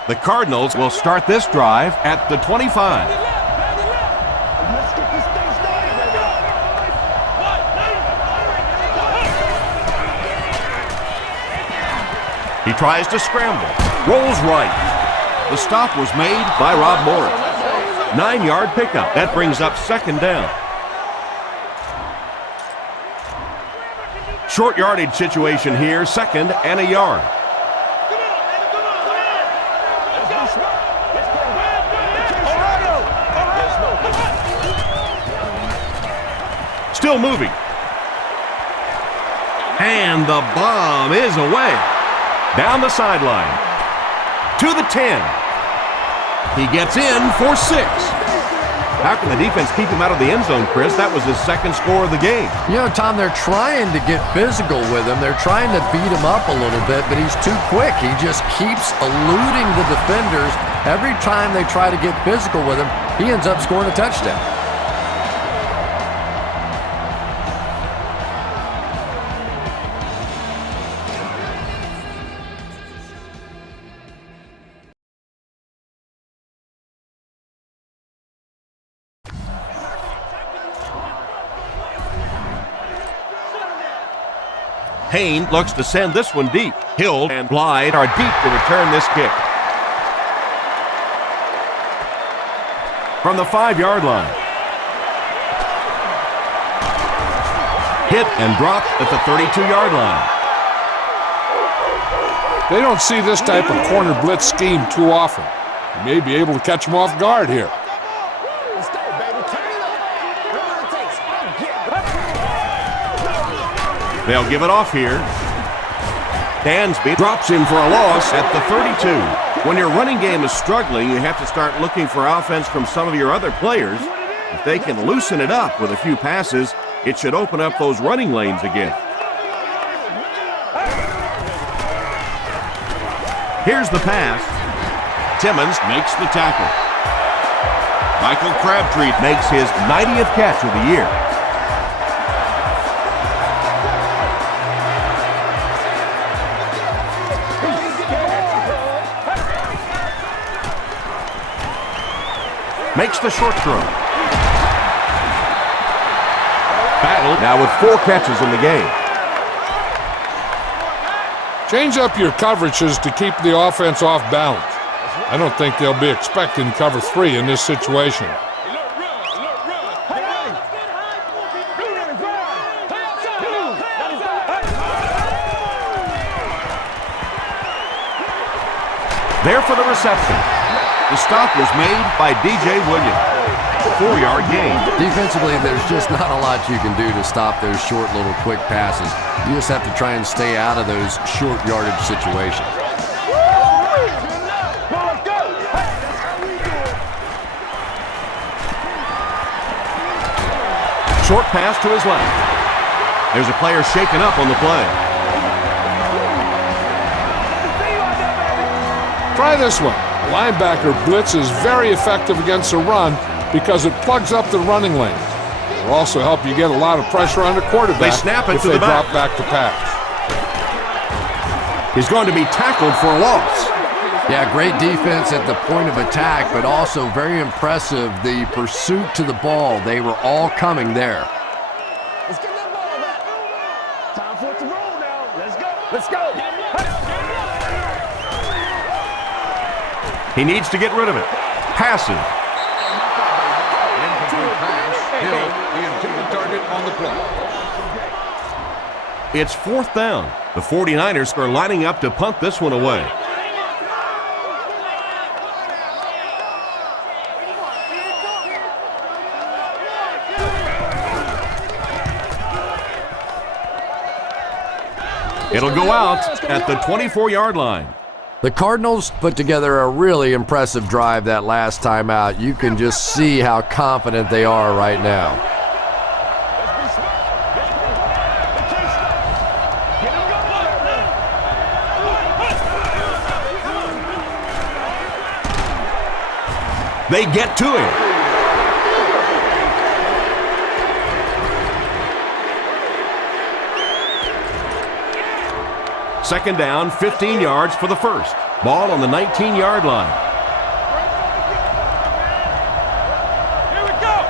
The Cardinals will start this drive at the 25. He tries to scramble, rolls right. The stop was made by Rob Morris. 9-yard pickup. That brings up second down. Short yardage situation here, second and a yard. Still moving. And the bomb is away. Down the sideline. To the 10. He gets in for 6. How can the defense keep him out of the end zone, Chris? That was his second score of the game. You know, Tom, they're trying to get physical with him. They're trying to beat him up a little bit, but he's too quick. He just keeps eluding the defenders. Every time they try to get physical with him, he ends up scoring a touchdown. Payne looks to send this one deep. Hill and Blythe are deep to return this kick. From the 5-yard line. Hit and dropped at the 32-yard line. They don't see this type of corner blitz scheme too often. You may be able to catch them off guard here. They'll give it off here. Dansby drops him for a loss at the 32. When your running game is struggling, you have to start looking for offense from some of your other players. If they can loosen it up with a few passes, it should open up those running lanes again. Here's the pass. Timmons makes the tackle. Michael Crabtree makes his 90th catch of the year. Makes the short throw. Battle now with 4 catches in the game. Change up your coverages to keep the offense off balance. I don't think they'll be expecting cover 3 in this situation. There for the reception. The stop was made by D.J. Williams. 4-yard gain. Defensively, there's just not a lot you can do to stop those short little quick passes. You just have to try and stay out of those short yardage situations. Short pass to his left. There's a player shaken up on the play. Try this one. A linebacker blitz is very effective against the run because it plugs up the running lanes. It will also help you get a lot of pressure on the quarterback. They snap it if to they the back. drop back to pass. He's going to be tackled for a loss. Yeah, great defense at the point of attack, but also very impressive the pursuit to the ball. They were all coming there. Let's get that ball back. Time for it to roll now. Let's go. Let's go. He needs to get rid of it. Passing. Incomplete pass. Hill, the intended target on the play. It's 4th down. The 49ers are lining up to punt this one away. It'll go out at the 24-yard line. The Cardinals put together a really impressive drive that last time out. You can just see how confident they are right now. They get to him. Second down, 15 yards for the first. Ball on the 19-yard line. Here we go.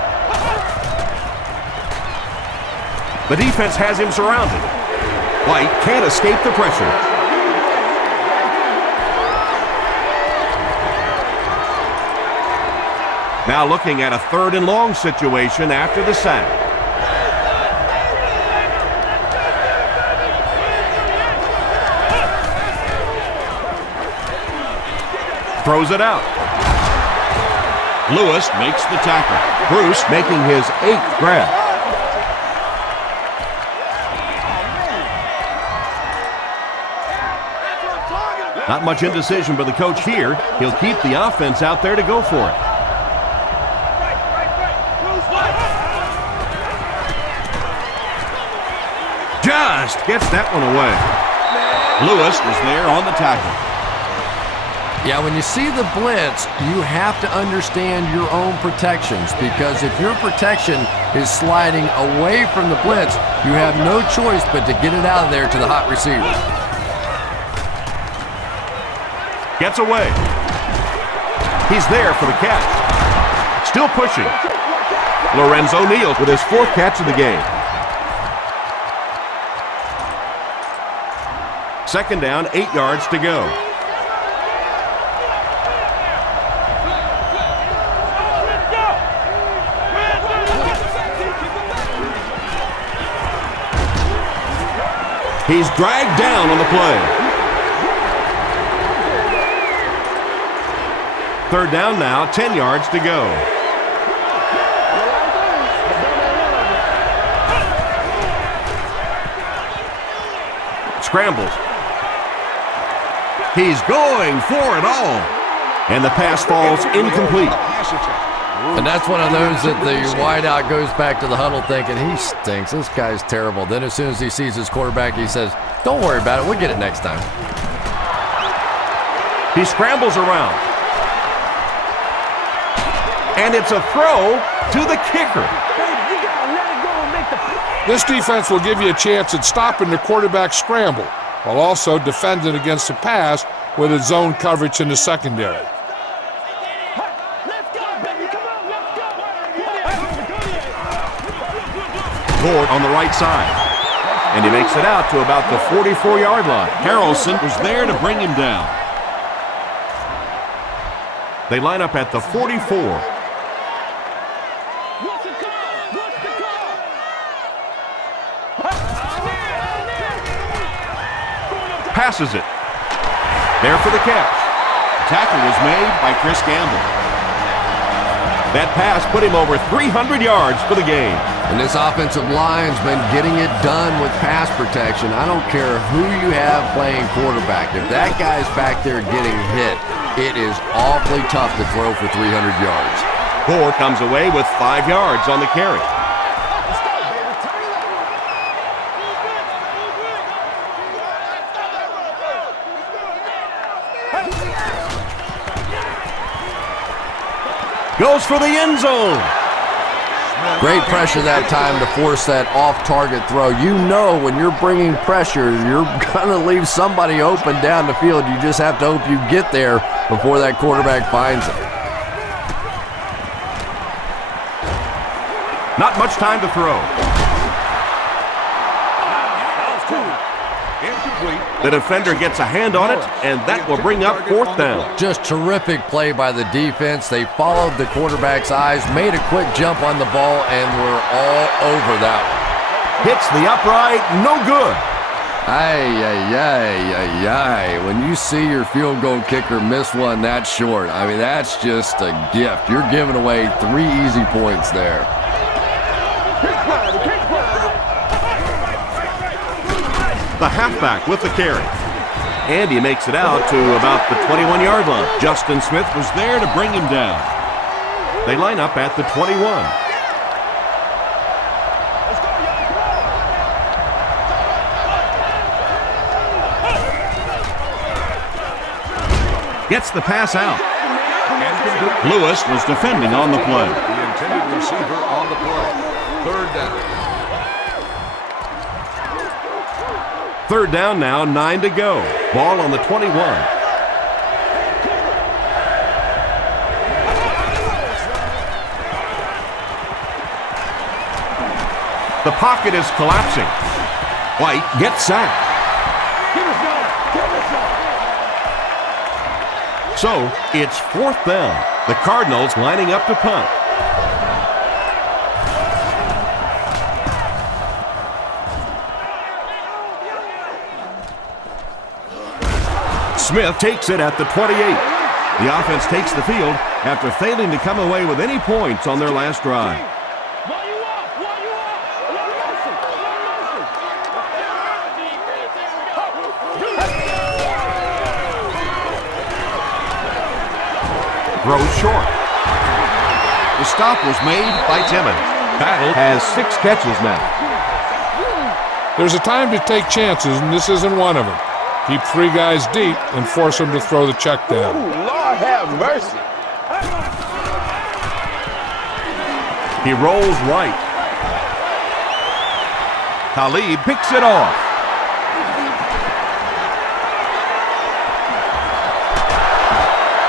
The defense has him surrounded. White can't escape the pressure. Now looking at a 3rd and long situation after the sack. Throws it out. Lewis makes the tackle. Bruce making his 8th grab. Not much indecision by the coach here. He'll keep the offense out there to go for it. Just gets that one away. Lewis is there on the tackle. Yeah, when you see the blitz, you have to understand your own protections, because if your protection is sliding away from the blitz, you have no choice but to get it out of there to the hot receiver. Gets away. He's there for the catch. Still pushing. Lorenzo Neal with his 4th catch of the game. Second down, 8 yards to go. He's dragged down on the play. Third down now, 10 yards to go. Scrambles. He's going for it all. And the pass falls incomplete. And that's one of those that the wideout goes back to the huddle thinking, he stinks, this guy's terrible. Then as soon as he sees his quarterback, he says, don't worry about it, we'll get it next time. He scrambles around. And it's a throw to the kicker. This defense will give you a chance at stopping the quarterback scramble while also defending against the pass with its zone coverage in the secondary. Ford on the right side. And he makes it out to about the 44-yard line. Harrelson was there to bring him down. They line up at the 44. Passes it. There for the catch. Tackle was made by Chris Gamble. That pass put him over 300 yards for the game. And this offensive line's been getting it done with pass protection. I don't care who you have playing quarterback. If that guy's back there getting hit, it is awfully tough to throw for 300 yards. Ford comes away with 5 yards on the carry. Goes for the end zone. Great pressure that time to force that off-target throw. You know when you're bringing pressure, you're going to leave somebody open down the field. You just have to hope you get there before that quarterback finds it. Not much time to throw. The defender gets a hand on it, and that will bring up fourth down. Just terrific play by the defense. They followed the quarterback's eyes, made a quick jump on the ball, and were all over that one. Hits the upright, no good. When you see your field goal kicker miss one that short, I mean, that's just a gift. You're giving away 3 easy points there. The halfback with the carry. And he makes it out to about the 21-yard line. Justin Smith was there to bring him down. They line up at the 21. Gets the pass out. Lewis was defending on the play. The intended receiver on the play. Third down. Third down now, 9 to go. Ball on the 21. The pocket is collapsing. White gets sacked. So, it's fourth down. The Cardinals lining up to punt. Smith takes it at the 28. The offense takes the field after failing to come away with any points on their last drive. Throws short. The stop was made by Timmons. Battle has 6 catches now. There's a time to take chances, and this isn't one of them. Keep 3 guys deep and force them to throw the check down. Ooh, Lord have mercy. He rolls right. Talib picks it off.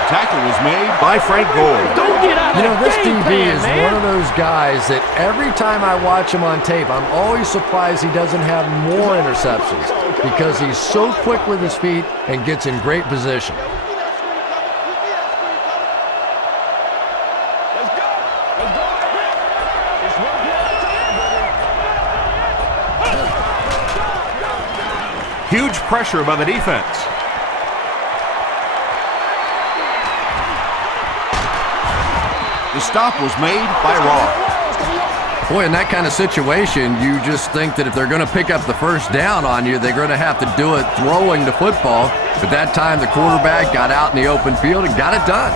Tackle was made by Frank Gore. Don't get out of You know, this game DB plan, is man. one of those guys that every time I watch him on tape, I'm always surprised he doesn't have more interceptions because he's so quick with his feet and gets in great position. Huge pressure by the defense. The stop was made by Ross. Boy, in that kind of situation, you just think that if they're going to pick up the first down on you, they're going to have to do it throwing the football. But that time, the quarterback got out in the open field and got it done.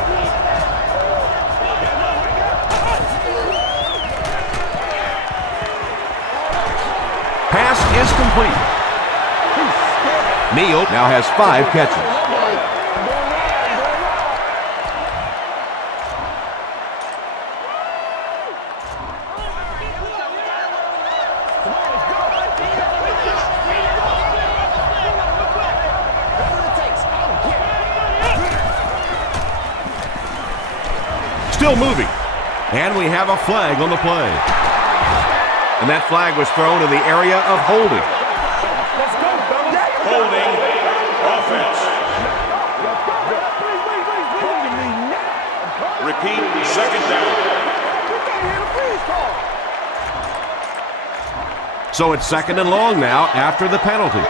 Pass is complete. Neal now has 5 catches. Still moving. And we have a flag on the play. And that flag was thrown in the area of holding. Holding. Offense. Repeat. Second down. So it's second and long now after the penalty.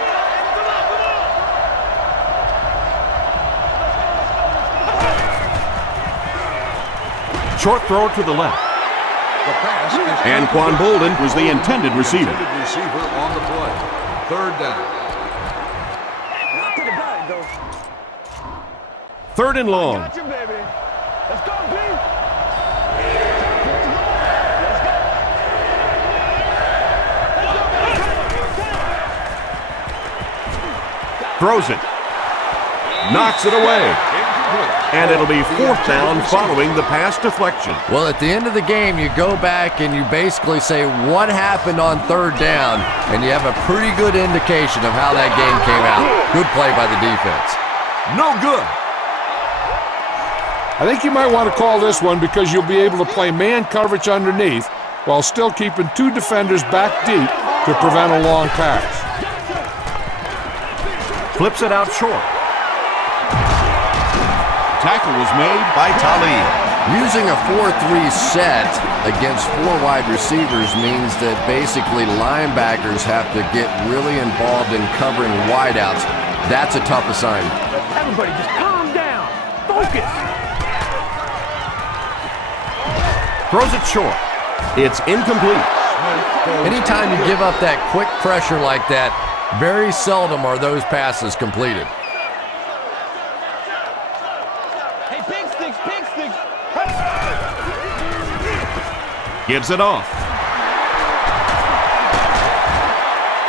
Short throw to the left. The pass is And Quan Bolden was the intended receiver. intended receiver on the play. Third down. Not to the bag, though. Third and long. Got you, baby. Let's go, B. Throws it. Knocks it away. And it'll be fourth down following the pass deflection. Well, at the end of the game, you go back and you basically say what happened on third down, and you have a pretty good indication of how that game came out. Good play by the defense. No good. I think you might want to call this one because you'll be able to play man coverage underneath while still keeping 2 defenders back deep to prevent a long pass. Flips it out short. Tackle was made by Talib. Using a 4-3 set against 4 wide receivers means that basically linebackers have to get really involved in covering wideouts. That's a tough assignment. Everybody just calm down. Focus. Throws it short. It's incomplete. Anytime you give up that quick pressure like that, very seldom are those passes completed. Gives it off.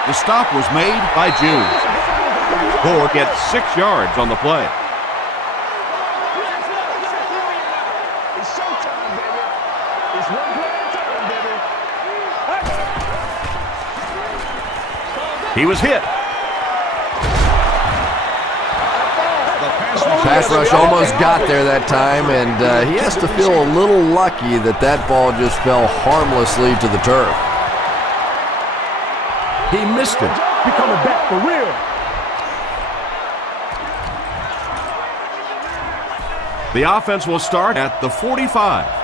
The stop was made by June. Ford gets 6 yards on the play. It's showtime, baby. It's one play at a time, baby. He was hit. Pass rush almost got there that time, and he has to feel a little lucky that that ball just fell harmlessly to the turf. He missed it. Be coming back for real. The offense will start at the 45.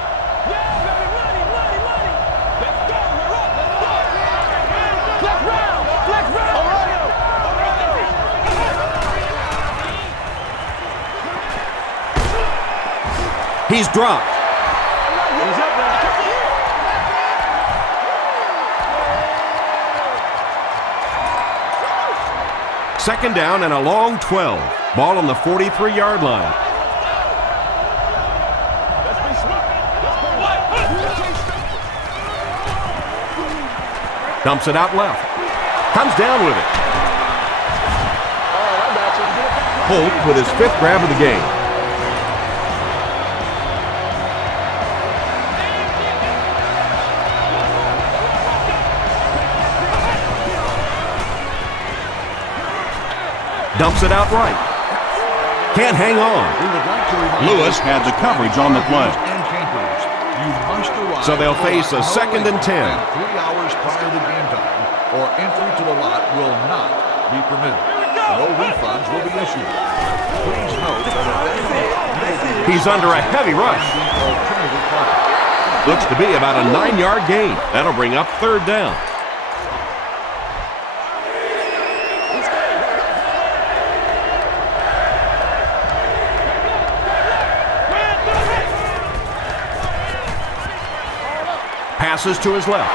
He's dropped. Second down and a long 12. Ball on the 43-yard line. Dumps it out left. Comes down with it. Holt with his 5th grab of the game. Dumps it out right. Can't hang on. Lewis had the coverage on the play. So they'll face a 2nd and 10. 3 hours prior to game time, or entry to the lot will not be permitted. No refunds will be issued. Please note that He's under a heavy rush. Looks to be about a 9-yard gain. That'll bring up third down. passes to his left.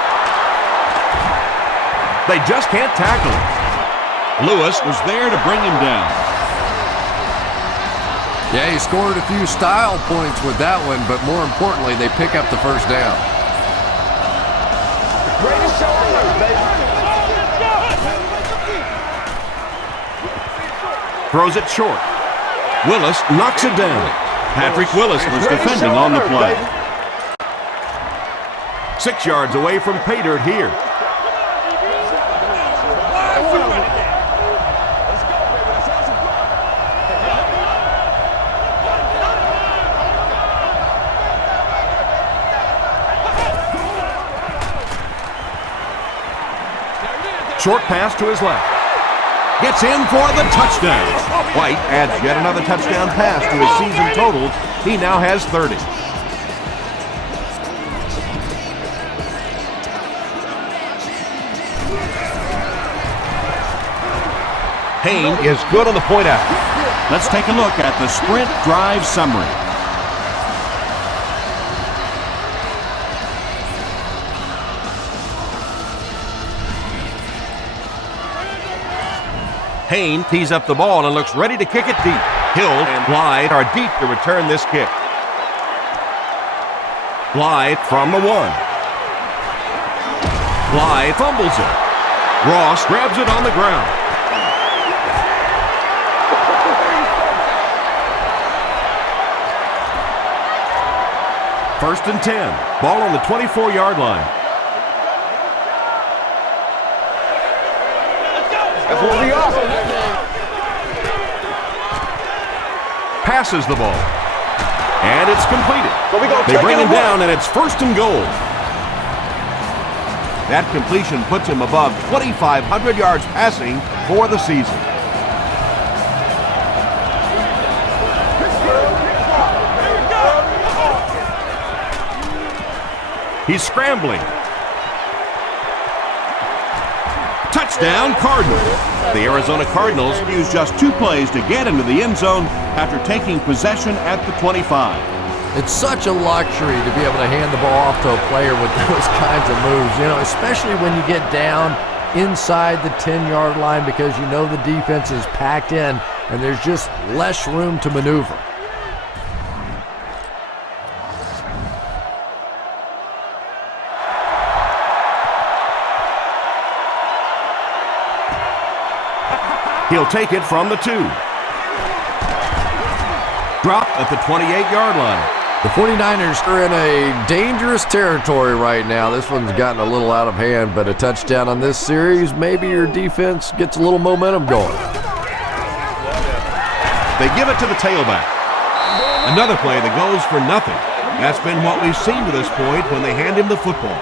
They just can't tackle him. Lewis was there to bring him down. Yeah, he scored a few style points with that one, but more importantly, they pick up the first down. Greatest show on earth, baby. Throws it short. Willis knocks it down. Patrick Willis was defending on the play. 6 yards away from pay dirt here. Short pass to his left. Gets in for the touchdown. White adds yet another touchdown pass to his season total. He now has 30. Payne is good on the point after. Let's take a look at the sprint drive summary. Payne tees up the ball and looks ready to kick it deep. Hill and Blythe are deep to return this kick. Blythe from the 1. Blythe fumbles it. Ross grabs it on the ground. First and 10. Ball on the 24-yard line. That's what we are. Passes the ball. And it's completed. So we gonna They take bring it him away. down, and it's first and goal. That completion puts him above 2,500 yards passing for the season. He's scrambling. Touchdown, Cardinals. The Arizona Cardinals used just 2 plays to get into the end zone after taking possession at the 25. It's such a luxury to be able to hand the ball off to a player with those kinds of moves, you know, especially when you get down inside the 10-yard line because you know the defense is packed in and there's just less room to maneuver. He'll take it from the 2. Dropped at the 28-yard line. The 49ers are in a dangerous territory right now. This one's gotten a little out of hand, but a touchdown on this series, maybe your defense gets a little momentum going. They give it to the tailback. Another play that goes for nothing. That's been what we've seen to this point when they hand him the football.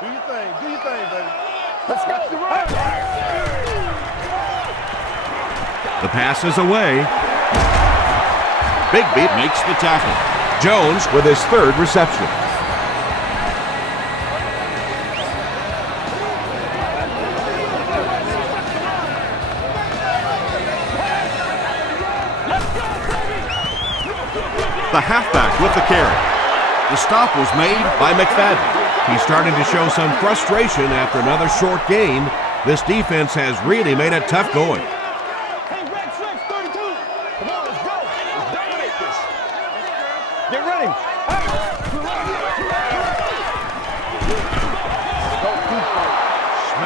Do your thing, baby. Let's go. The pass is away. Bigby makes the tackle. Jones with his 3rd reception. The halfback with the carry. The stop was made by McFadden. He's starting to show some frustration after another short game. This defense has really made it tough going. Hey, Red Flex 32. Come on, let's go. Let's dominate this. Get ready.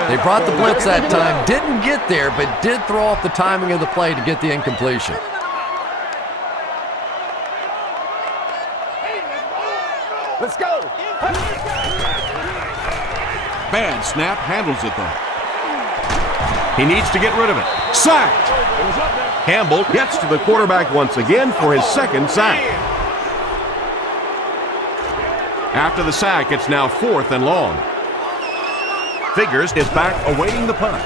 They brought the blitz that time, didn't get there, but did throw off the timing of the play to get the incompletion. Let's go. Bad snap, handles it though. He needs to get rid of it. Sacked! Campbell gets to the quarterback once again for his 2nd sack. After the sack, it's now 4th and long. Figures is back awaiting the punt.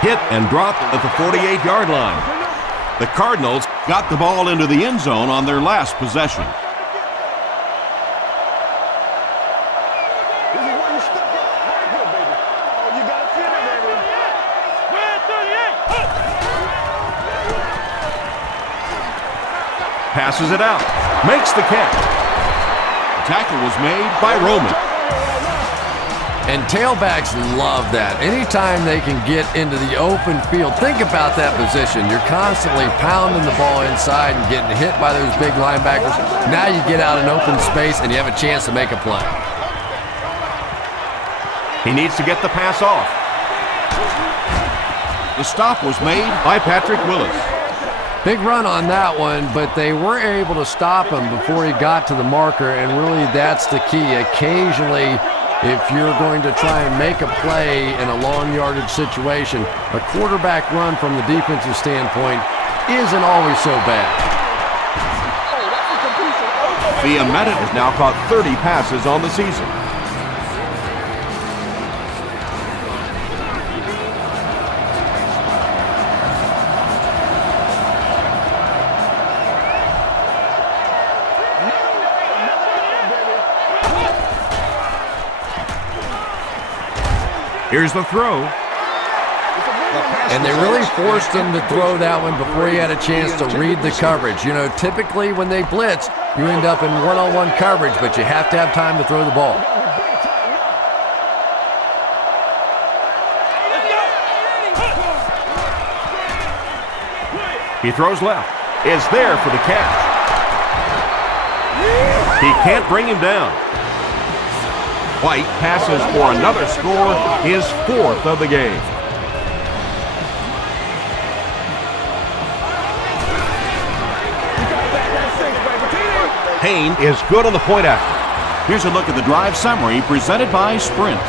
Hit and dropped at the 48-yard line. The Cardinals got the ball into the end zone on their last possession. Passes it out. Makes the catch. The tackle was made by Roman. And tailbacks love that. Anytime they can get into the open field, think about that position. You're constantly pounding the ball inside and getting hit by those big linebackers. Now you get out in open space and you have a chance to make a play. He needs to get the pass off. The stop was made by Patrick Willis. Big run on that one, but they were able to stop him before he got to the marker, and really that's the key. Occasionally, if you're going to try and make a play in a long yardage situation, a quarterback run from the defensive standpoint isn't always so bad. The Madden has now caught 30 passes on the season. Here's the throw. And they really forced him to throw that one before he had a chance to read the coverage. You know, typically when they blitz, you end up in one-on-one coverage, but you have to have time to throw the ball. He throws left. Is there for the catch. He can't bring him down. White passes for another score, his 4th of the game. Payne is good on the point after. Here's a look at the drive summary presented by Sprint.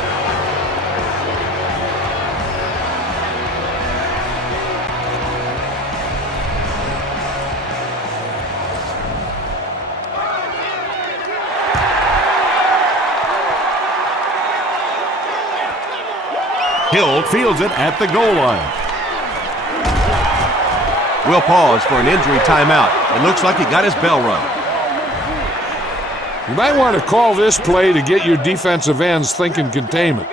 Hill fields it at the goal line. We'll pause for an injury timeout. It looks like he got his bell rung. You might want to call this play to get your defensive ends thinking containment.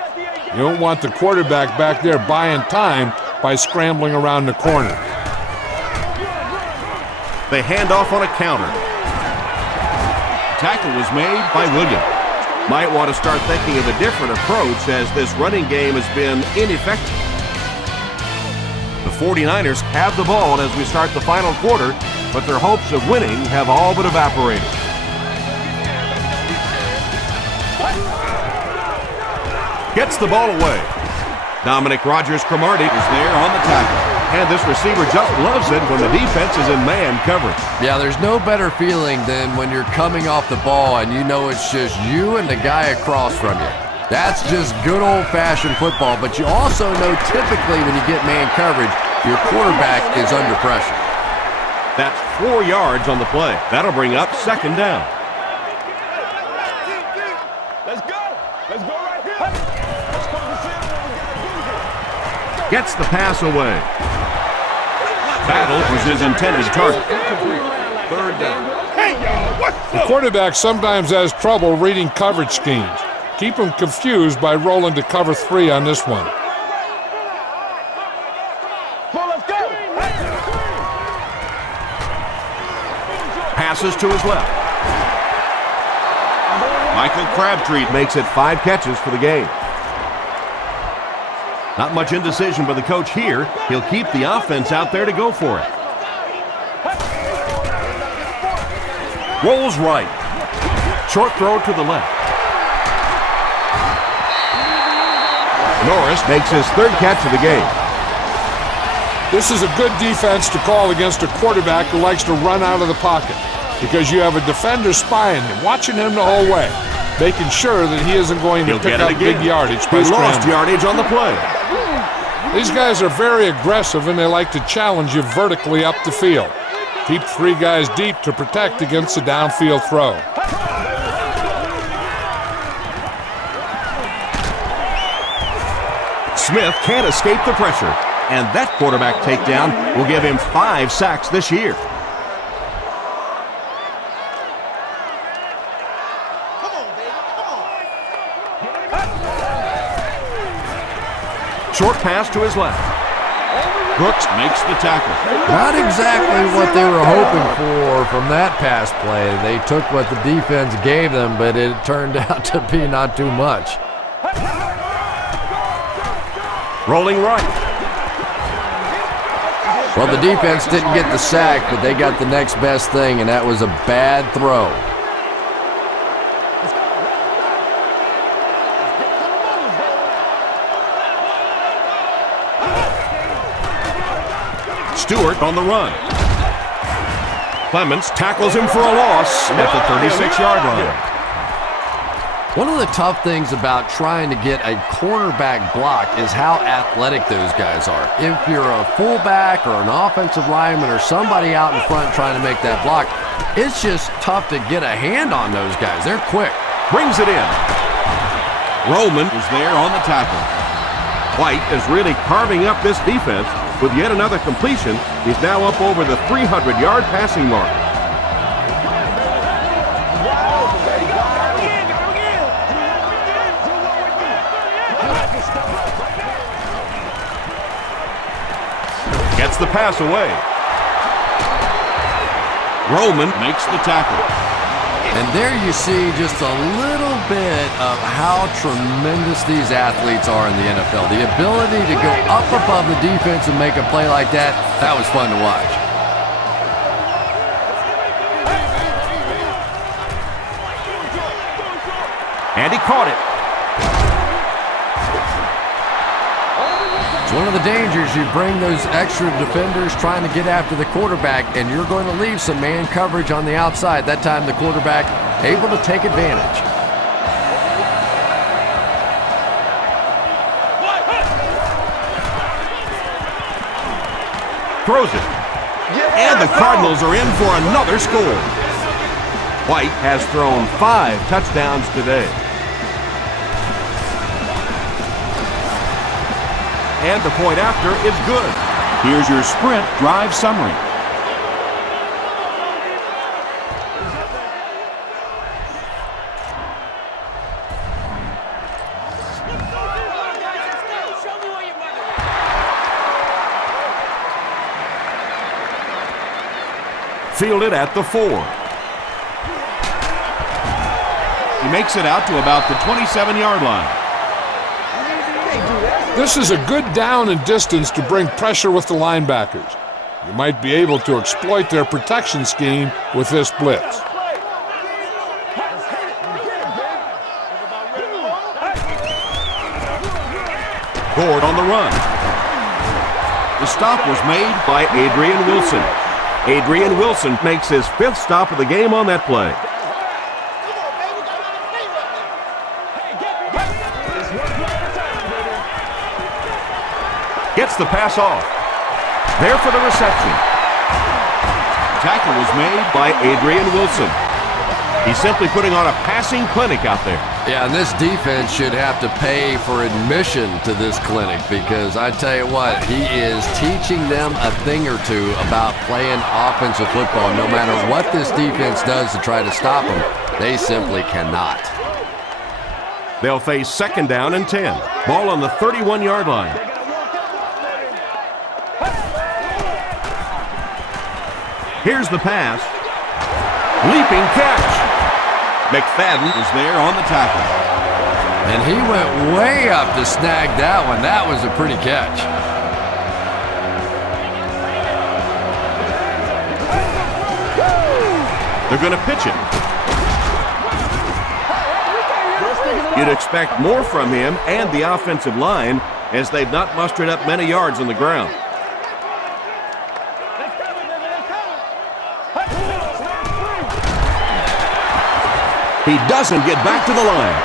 You don't want the quarterback back there buying time by scrambling around the corner. They hand off on a counter. Tackle was made by Williams. Might want to start thinking of a different approach as this running game has been ineffective. The 49ers have the ball as we start the final quarter, but their hopes of winning have all but evaporated. Gets the ball away. Dominic Rodgers-Cromartie is there on the tackle. And this receiver just loves it when the defense is in man coverage. Yeah, there's no better feeling than when you're coming off the ball and you know it's just you and the guy across from you. That's just good old-fashioned football, but you also know typically when you get man coverage, your quarterback is under pressure. That's 4 yards on the play. That'll bring up 2nd down. Let's go. Let's go right here. Let's go to what we got to do here. Gets the pass away. Battle was his intended target. 3rd down. The quarterback sometimes has trouble reading coverage schemes. Keep him confused by rolling to cover 3 on this one. Well, let's go. Passes to his left. Michael Crabtree makes it 5 catches for the game. Not much indecision by the coach here. He'll keep the offense out there to go for it. Rolls right. Short throw to the left. Norris makes his 3rd catch of the game. This is a good defense to call against a quarterback who likes to run out of the pocket because you have a defender spying him, watching him the whole way, making sure that he isn't going to pick up big yardage by He lost scrambling. yardage on the play. These guys are very aggressive and they like to challenge you vertically up the field. Keep 3 guys deep to protect against a downfield throw. Smith can't escape the pressure, and that quarterback takedown will give him 5 sacks this year. Short pass to his left. Brooks makes the tackle. Not exactly what they were hoping for from that pass play. They took what the defense gave them, but it turned out to be not too much. Rolling right. Well, the defense didn't get the sack, but they got the next best thing, and that was a bad throw. Stewart on the run. Clements tackles him for a loss at the 36-yard line. One of the tough things about trying to get a cornerback block is how athletic those guys are. If you're a fullback or an offensive lineman or somebody out in front trying to make that block, it's just tough to get a hand on those guys. They're quick. Brings it in. Roman is there on the tackle. White is really carving up this defense with yet another completion. He's now up over the 300-yard passing mark. Gets the pass away. Roman makes the tackle. And there you see just a little bit of how tremendous these athletes are in the NFL. The ability to go up above the defense and make a play like that, that was fun to watch. And he caught it. It's one of the dangers. You bring those extra defenders trying to get after the quarterback, and you're going to leave some man coverage on the outside. That time the quarterback able to take advantage. Throws it. And the Cardinals are in for another score. White has thrown 5 touchdowns today. And the point after is good. Here's your sprint drive summary. Fielded at the 4. He makes it out to about the 27-yard line. This is a good down and distance to bring pressure with the linebackers. You might be able to exploit their protection scheme with this blitz. Gord on the run. The stop was made by Adrian Wilson. Adrian Wilson makes his 5th stop of the game on that play. Gets the pass off. There for the reception. Tackle was made by Adrian Wilson. He's simply putting on a passing clinic out there. Yeah, and this defense should have to pay for admission to this clinic, because I tell you what, he is teaching them a thing or two about playing offensive football. No matter what this defense does to try to stop them, they simply cannot. They'll face 2nd down and 10. Ball on the 31-yard line. Here's the pass. Leaping catch. McFadden is there on the tackle. And he went way up to snag that one. That was a pretty catch. They're going to pitch it. You'd expect more from him and the offensive line, as they've not mustered up many yards on the ground. He doesn't get back to the line.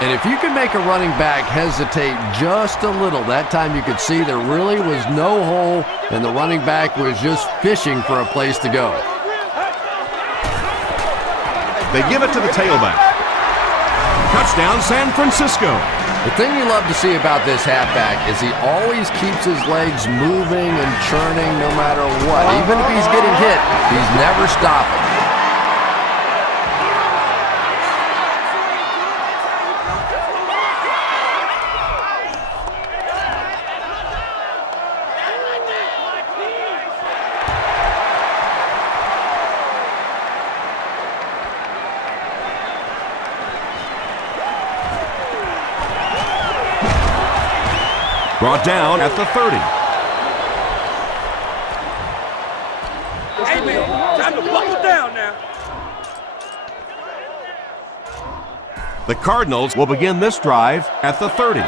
And if you can make a running back hesitate just a little, that time you could see there really was no hole, and the running back was just fishing for a place to go. They give it to the tailback. Touchdown, San Francisco. The thing you love to see about this halfback is he always keeps his legs moving and churning no matter what. Even if he's getting hit, he's never stopping. Brought down at the 30. Hey, man, time to buckle down now. The Cardinals will begin this drive at the 30.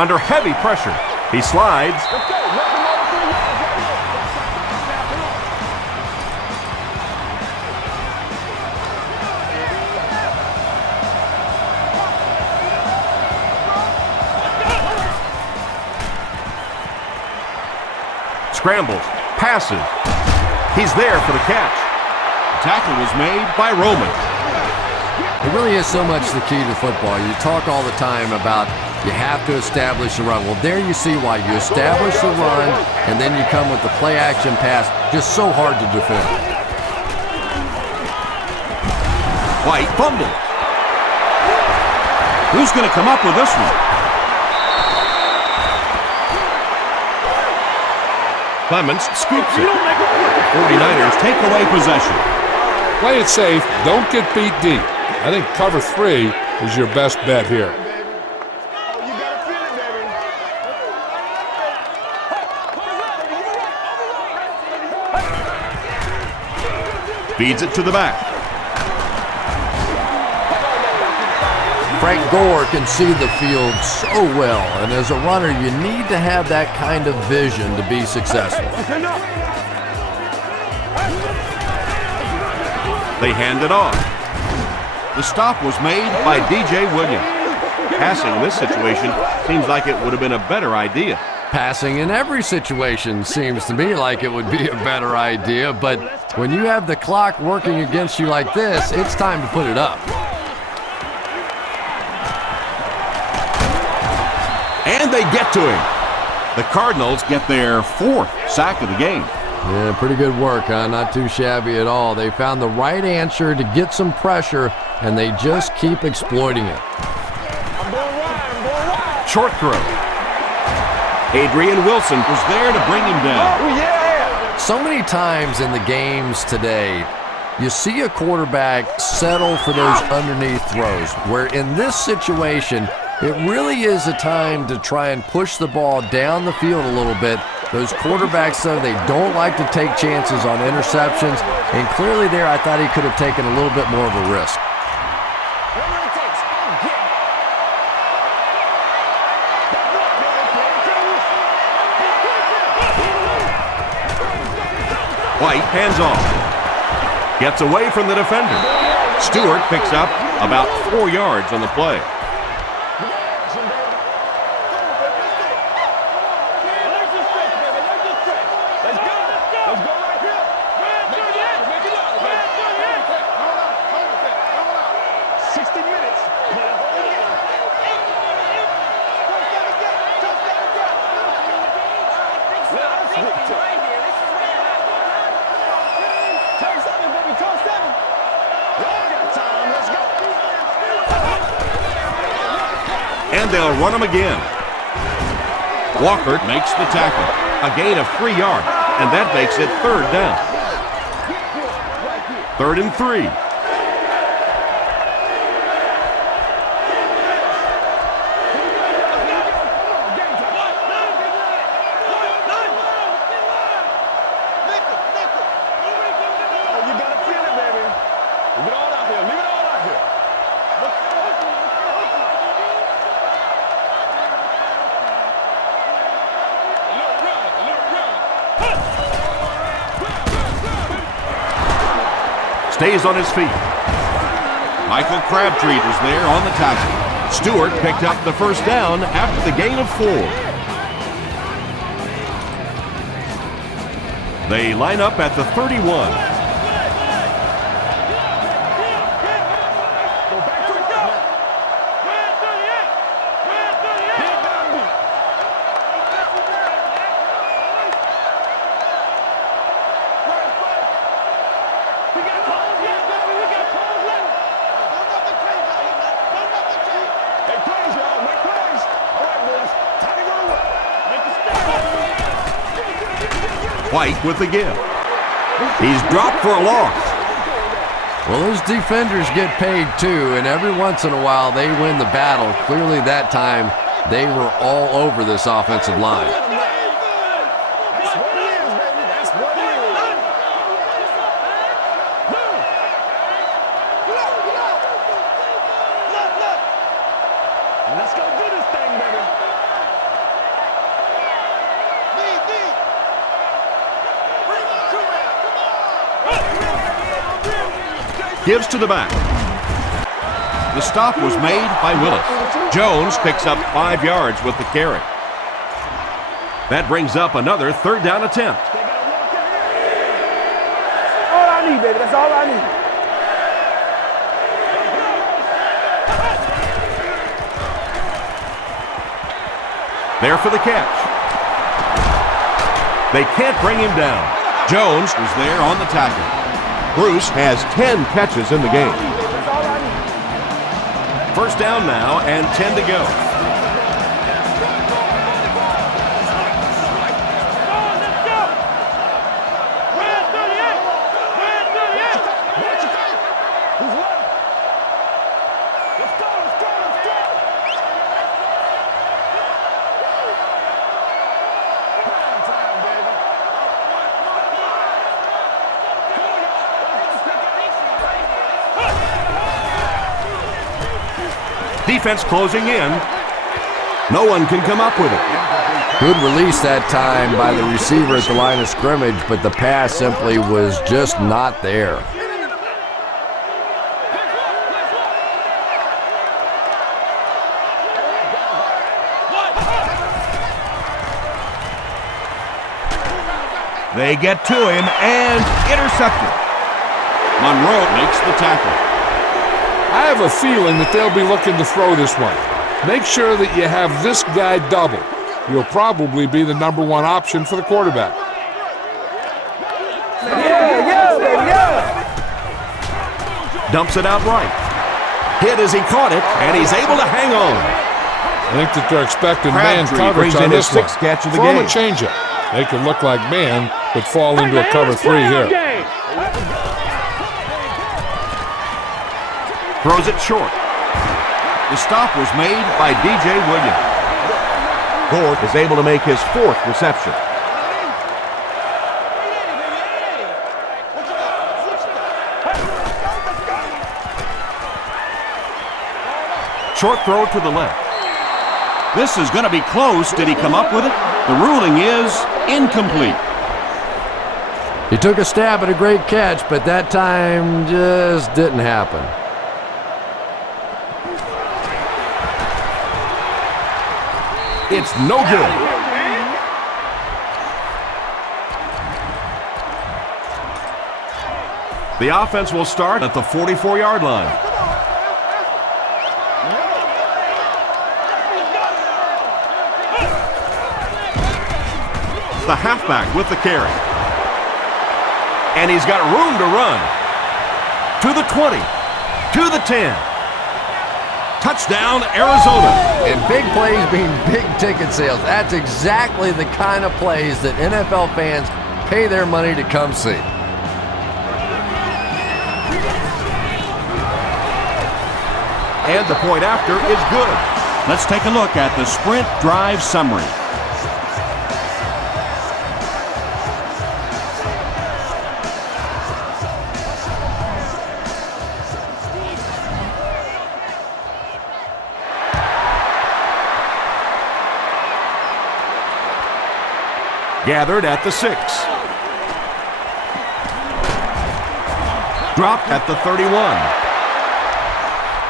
Under heavy pressure, he slides. Scrambles, passes. He's there for the catch. The tackle was made by Roman. It really is so much the key to football. You talk all the time about you have to establish the run. Well, there you see why. You establish the run, and then you come with the play-action pass. Just so hard to defend. White fumbled. Who's going to come up with this one? Clements scoops it. 49ers take away possession. Play it safe. Don't get beat deep. I think cover 3 is your best bet here. You gotta feel it, baby. Feeds it to the back. Frank Gore can see the field so well, and as a runner, you need to have that kind of vision to be successful. They hand it off. The stop was made by DJ Williams. Passing in this situation seems like it would have been a better idea. Passing in every situation seems to me like it would be a better idea, but when you have the clock working against you like this, it's time to put it up. And they get to him. The Cardinals get their 4th sack of the game. Yeah, pretty good work, huh? Not too shabby at all. They found the right answer to get some pressure, and they just keep exploiting it. Short throw. Adrian Wilson was there to bring him down. Oh, yeah! So many times in the games today, you see a quarterback settle for those underneath throws, where in this situation, it really is a time to try and push the ball down the field a little bit. Those quarterbacks, though, they don't like to take chances on interceptions, and clearly there I thought he could have taken a little bit more of a risk. White hands off. Gets away from the defender. Stewart picks up about 4 yards on the play. And they'll run him again. Walker makes the tackle. A gain of 3 yards, and that makes it 3rd down. 3rd and 3. Stays on his feet. Michael Crabtree was there on the tackle. Stewart picked up the 1st down after the gain of 4. They line up at the 31. White with the give. He's dropped for a loss. Well, those defenders get paid too, and every once in a while they win the battle. Clearly that time they were all over this offensive line. That's what it is, baby. That's what it is. Let's go do this thing, baby. Gives to the back. The stop was made by Willis. Jones picks up 5 yards with the carry. That brings up another 3rd down attempt. All I need, baby. That's all I need. There for the catch. They can't bring him down. Jones was there on the tackle. Bruce has 10 catches in the game. That's all I need. 1st down now and 10 to go. Defense closing in. No one can come up with it. Good release that time by the receiver at the line of scrimmage, but the pass simply was just not there. They get to him and intercepted. Monroe makes the tackle. I have a feeling that they'll be looking to throw this one. Make sure that you have this guy double. He'll probably be the #1 option for the quarterback. Dumps it out right. Hit as he caught it, and he's able to hang on. I think that they're expecting man Crabtree coverage brings on in his this one. 6th catch of the Throw him game. a changeup. They could look like man, but fall into a cover 3 here. Throws it short. The stop was made by D.J. Williams. Gord is able to make his 4th reception. Short throw to the left. This is going to be close. Did he come up with it? The ruling is incomplete. He took a stab at a great catch, but that time just didn't happen. It's no good. The offense will start at the 44-yard line. The halfback with the carry. And he's got room to run. To the 20. To the 10. Touchdown, Arizona. And big plays being big ticket sales. That's exactly the kind of plays that NFL fans pay their money to come see. And the point after is good. Let's take a look at the sprint drive summary. Gathered at the 6. Dropped at the 31.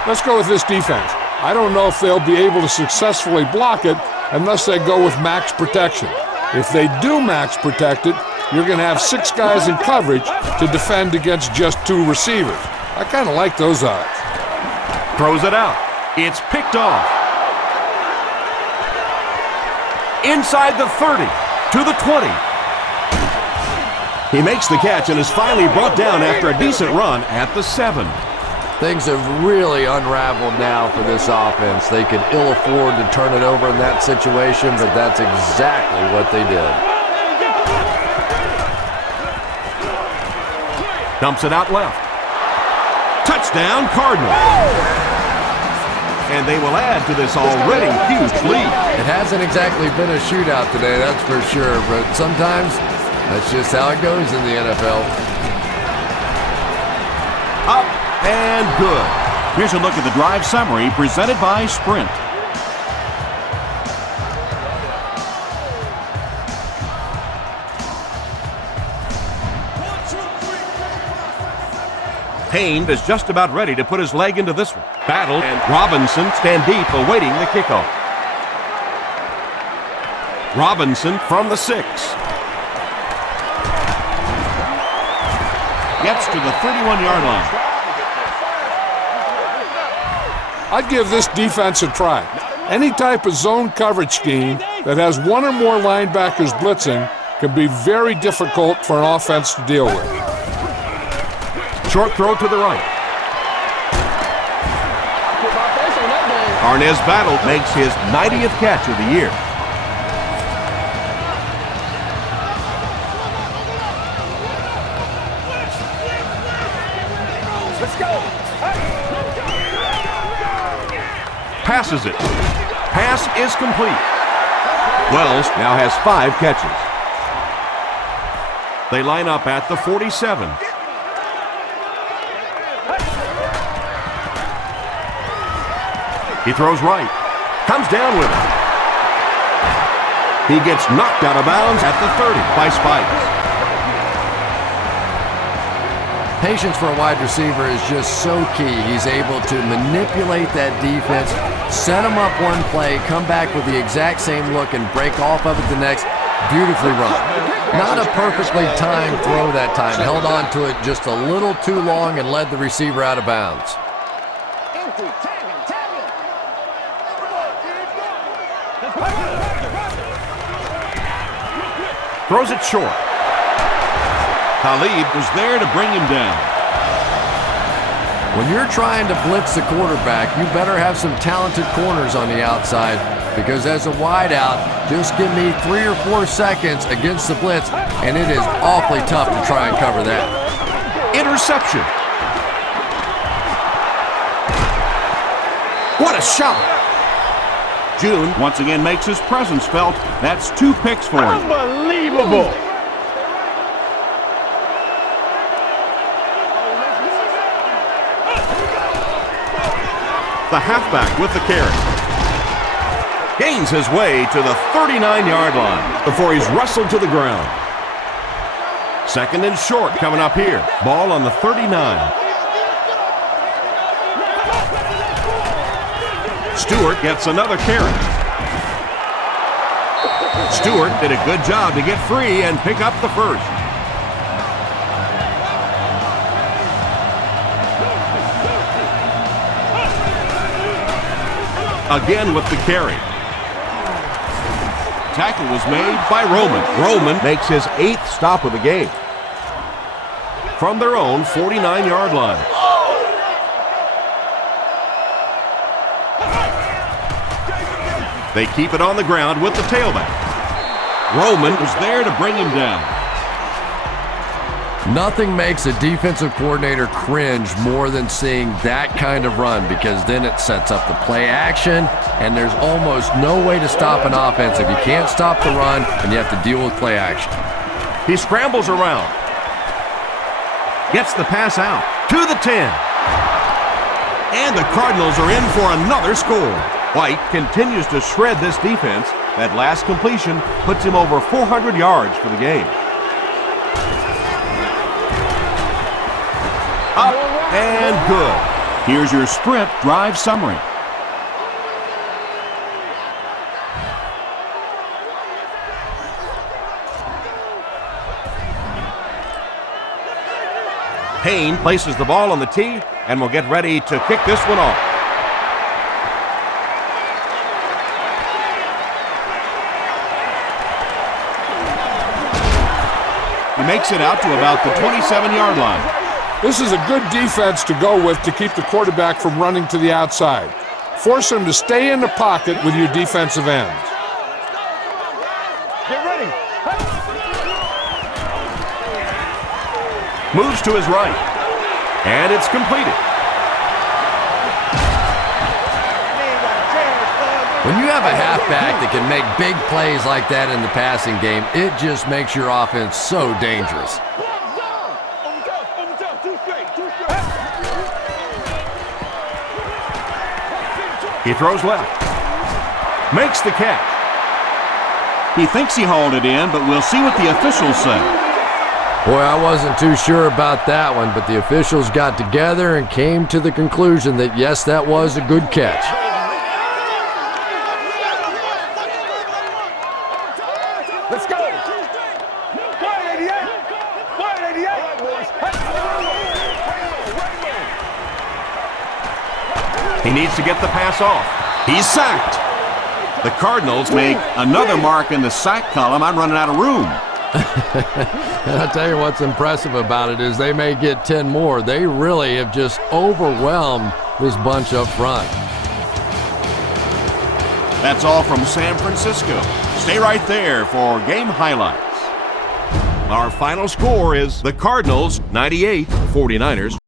Let's go with this defense. I don't know if they'll be able to successfully block it unless they go with max protection. If they do max protect it, you're going to have 6 guys in coverage to defend against just 2 receivers. I kind of like those odds. Throws it out. It's picked off. Inside the 30. To the 20. He makes the catch and is finally brought down after a decent run at the 7. Things have really unraveled now for this offense. They could ill afford to turn it over in that situation, but that's exactly what they did. Dumps it out left. Touchdown, Cardinals. And they will add to this already huge lead. It hasn't exactly been a shootout today, that's for sure, but sometimes that's just how it goes in the NFL. Up and good. Here's a look at the drive summary presented by Sprint. Payne is just about ready to put his leg into this one. Battle and Robinson stand deep awaiting the kickoff. Robinson from the 6. Gets to the 31-yard line. I'd give this defense a try. Any type of zone coverage scheme that has one or more linebackers blitzing can be very difficult for an offense to deal with. Short throw to the right. Arnez Battle makes his 90th catch of the year. Let's go. Passes it. Pass is complete. Wells now has 5 catches. They line up at the 47. He throws right. Comes down with it. He gets knocked out of bounds at the 30 by Spikes. Patience for a wide receiver is just so key. He's able to manipulate that defense, set him up one play, come back with the exact same look, and break off of it the next. Beautifully run. Not a perfectly timed throw that time. Held on to it just a little too long and led the receiver out of bounds. Throws it short. Talib was there to bring him down. When you're trying to blitz the quarterback, you better have some talented corners on the outside, because as a wideout, just give me 3 or 4 seconds against the blitz, and it is awfully tough to try and cover that. Interception. What a shot. June once again makes his presence felt. That's 2 picks for him. Unbelievable. The halfback with the carry. Gains his way to the 39-yard line before he's wrestled to the ground. Second and short coming up here. Ball on the 39. Stewart gets another carry. Stewart did a good job to get free and pick up the first. Again with the carry. Tackle was made by Roman. Roman makes his 8th stop of the game. From their own 49-yard line. They keep it on the ground with the tailback. Roman was there to bring him down. Nothing makes a defensive coordinator cringe more than seeing that kind of run, because then it sets up the play action, and there's almost no way to stop an offense if you can't stop the run and you have to deal with play action. He scrambles around. Gets the pass out to the 10. And the Cardinals are in for another score. White continues to shred this defense. That last completion puts him over 400 yards for the game. Up and good. Here's your Sprint drive summary. Payne places the ball on the tee and will get ready to kick this one off. He makes it out to about the 27-yard line. This is a good defense to go with to keep the quarterback from running to the outside. Force him to stay in the pocket with your defensive ends. Get ready. Moves to his right. And it's completed. When you have a halfback that can make big plays like that in the passing game, it just makes your offense so dangerous. He throws left. Makes the catch. He thinks he hauled it in, but we'll see what the officials say. Boy, I wasn't too sure about that one, but the officials got together and came to the conclusion that, yes, that was a good catch. Let's go. Fire 88. Fire 88. All right, boys. He needs to get the pass off. He's sacked. The Cardinals make another mark in the sack column. I'm running out of room. And I'll tell you what's impressive about it is they may get 10 more. They really have just overwhelmed this bunch up front. That's all from San Francisco. Stay right there for game highlights. Our final score is the Cardinals 98, 49ers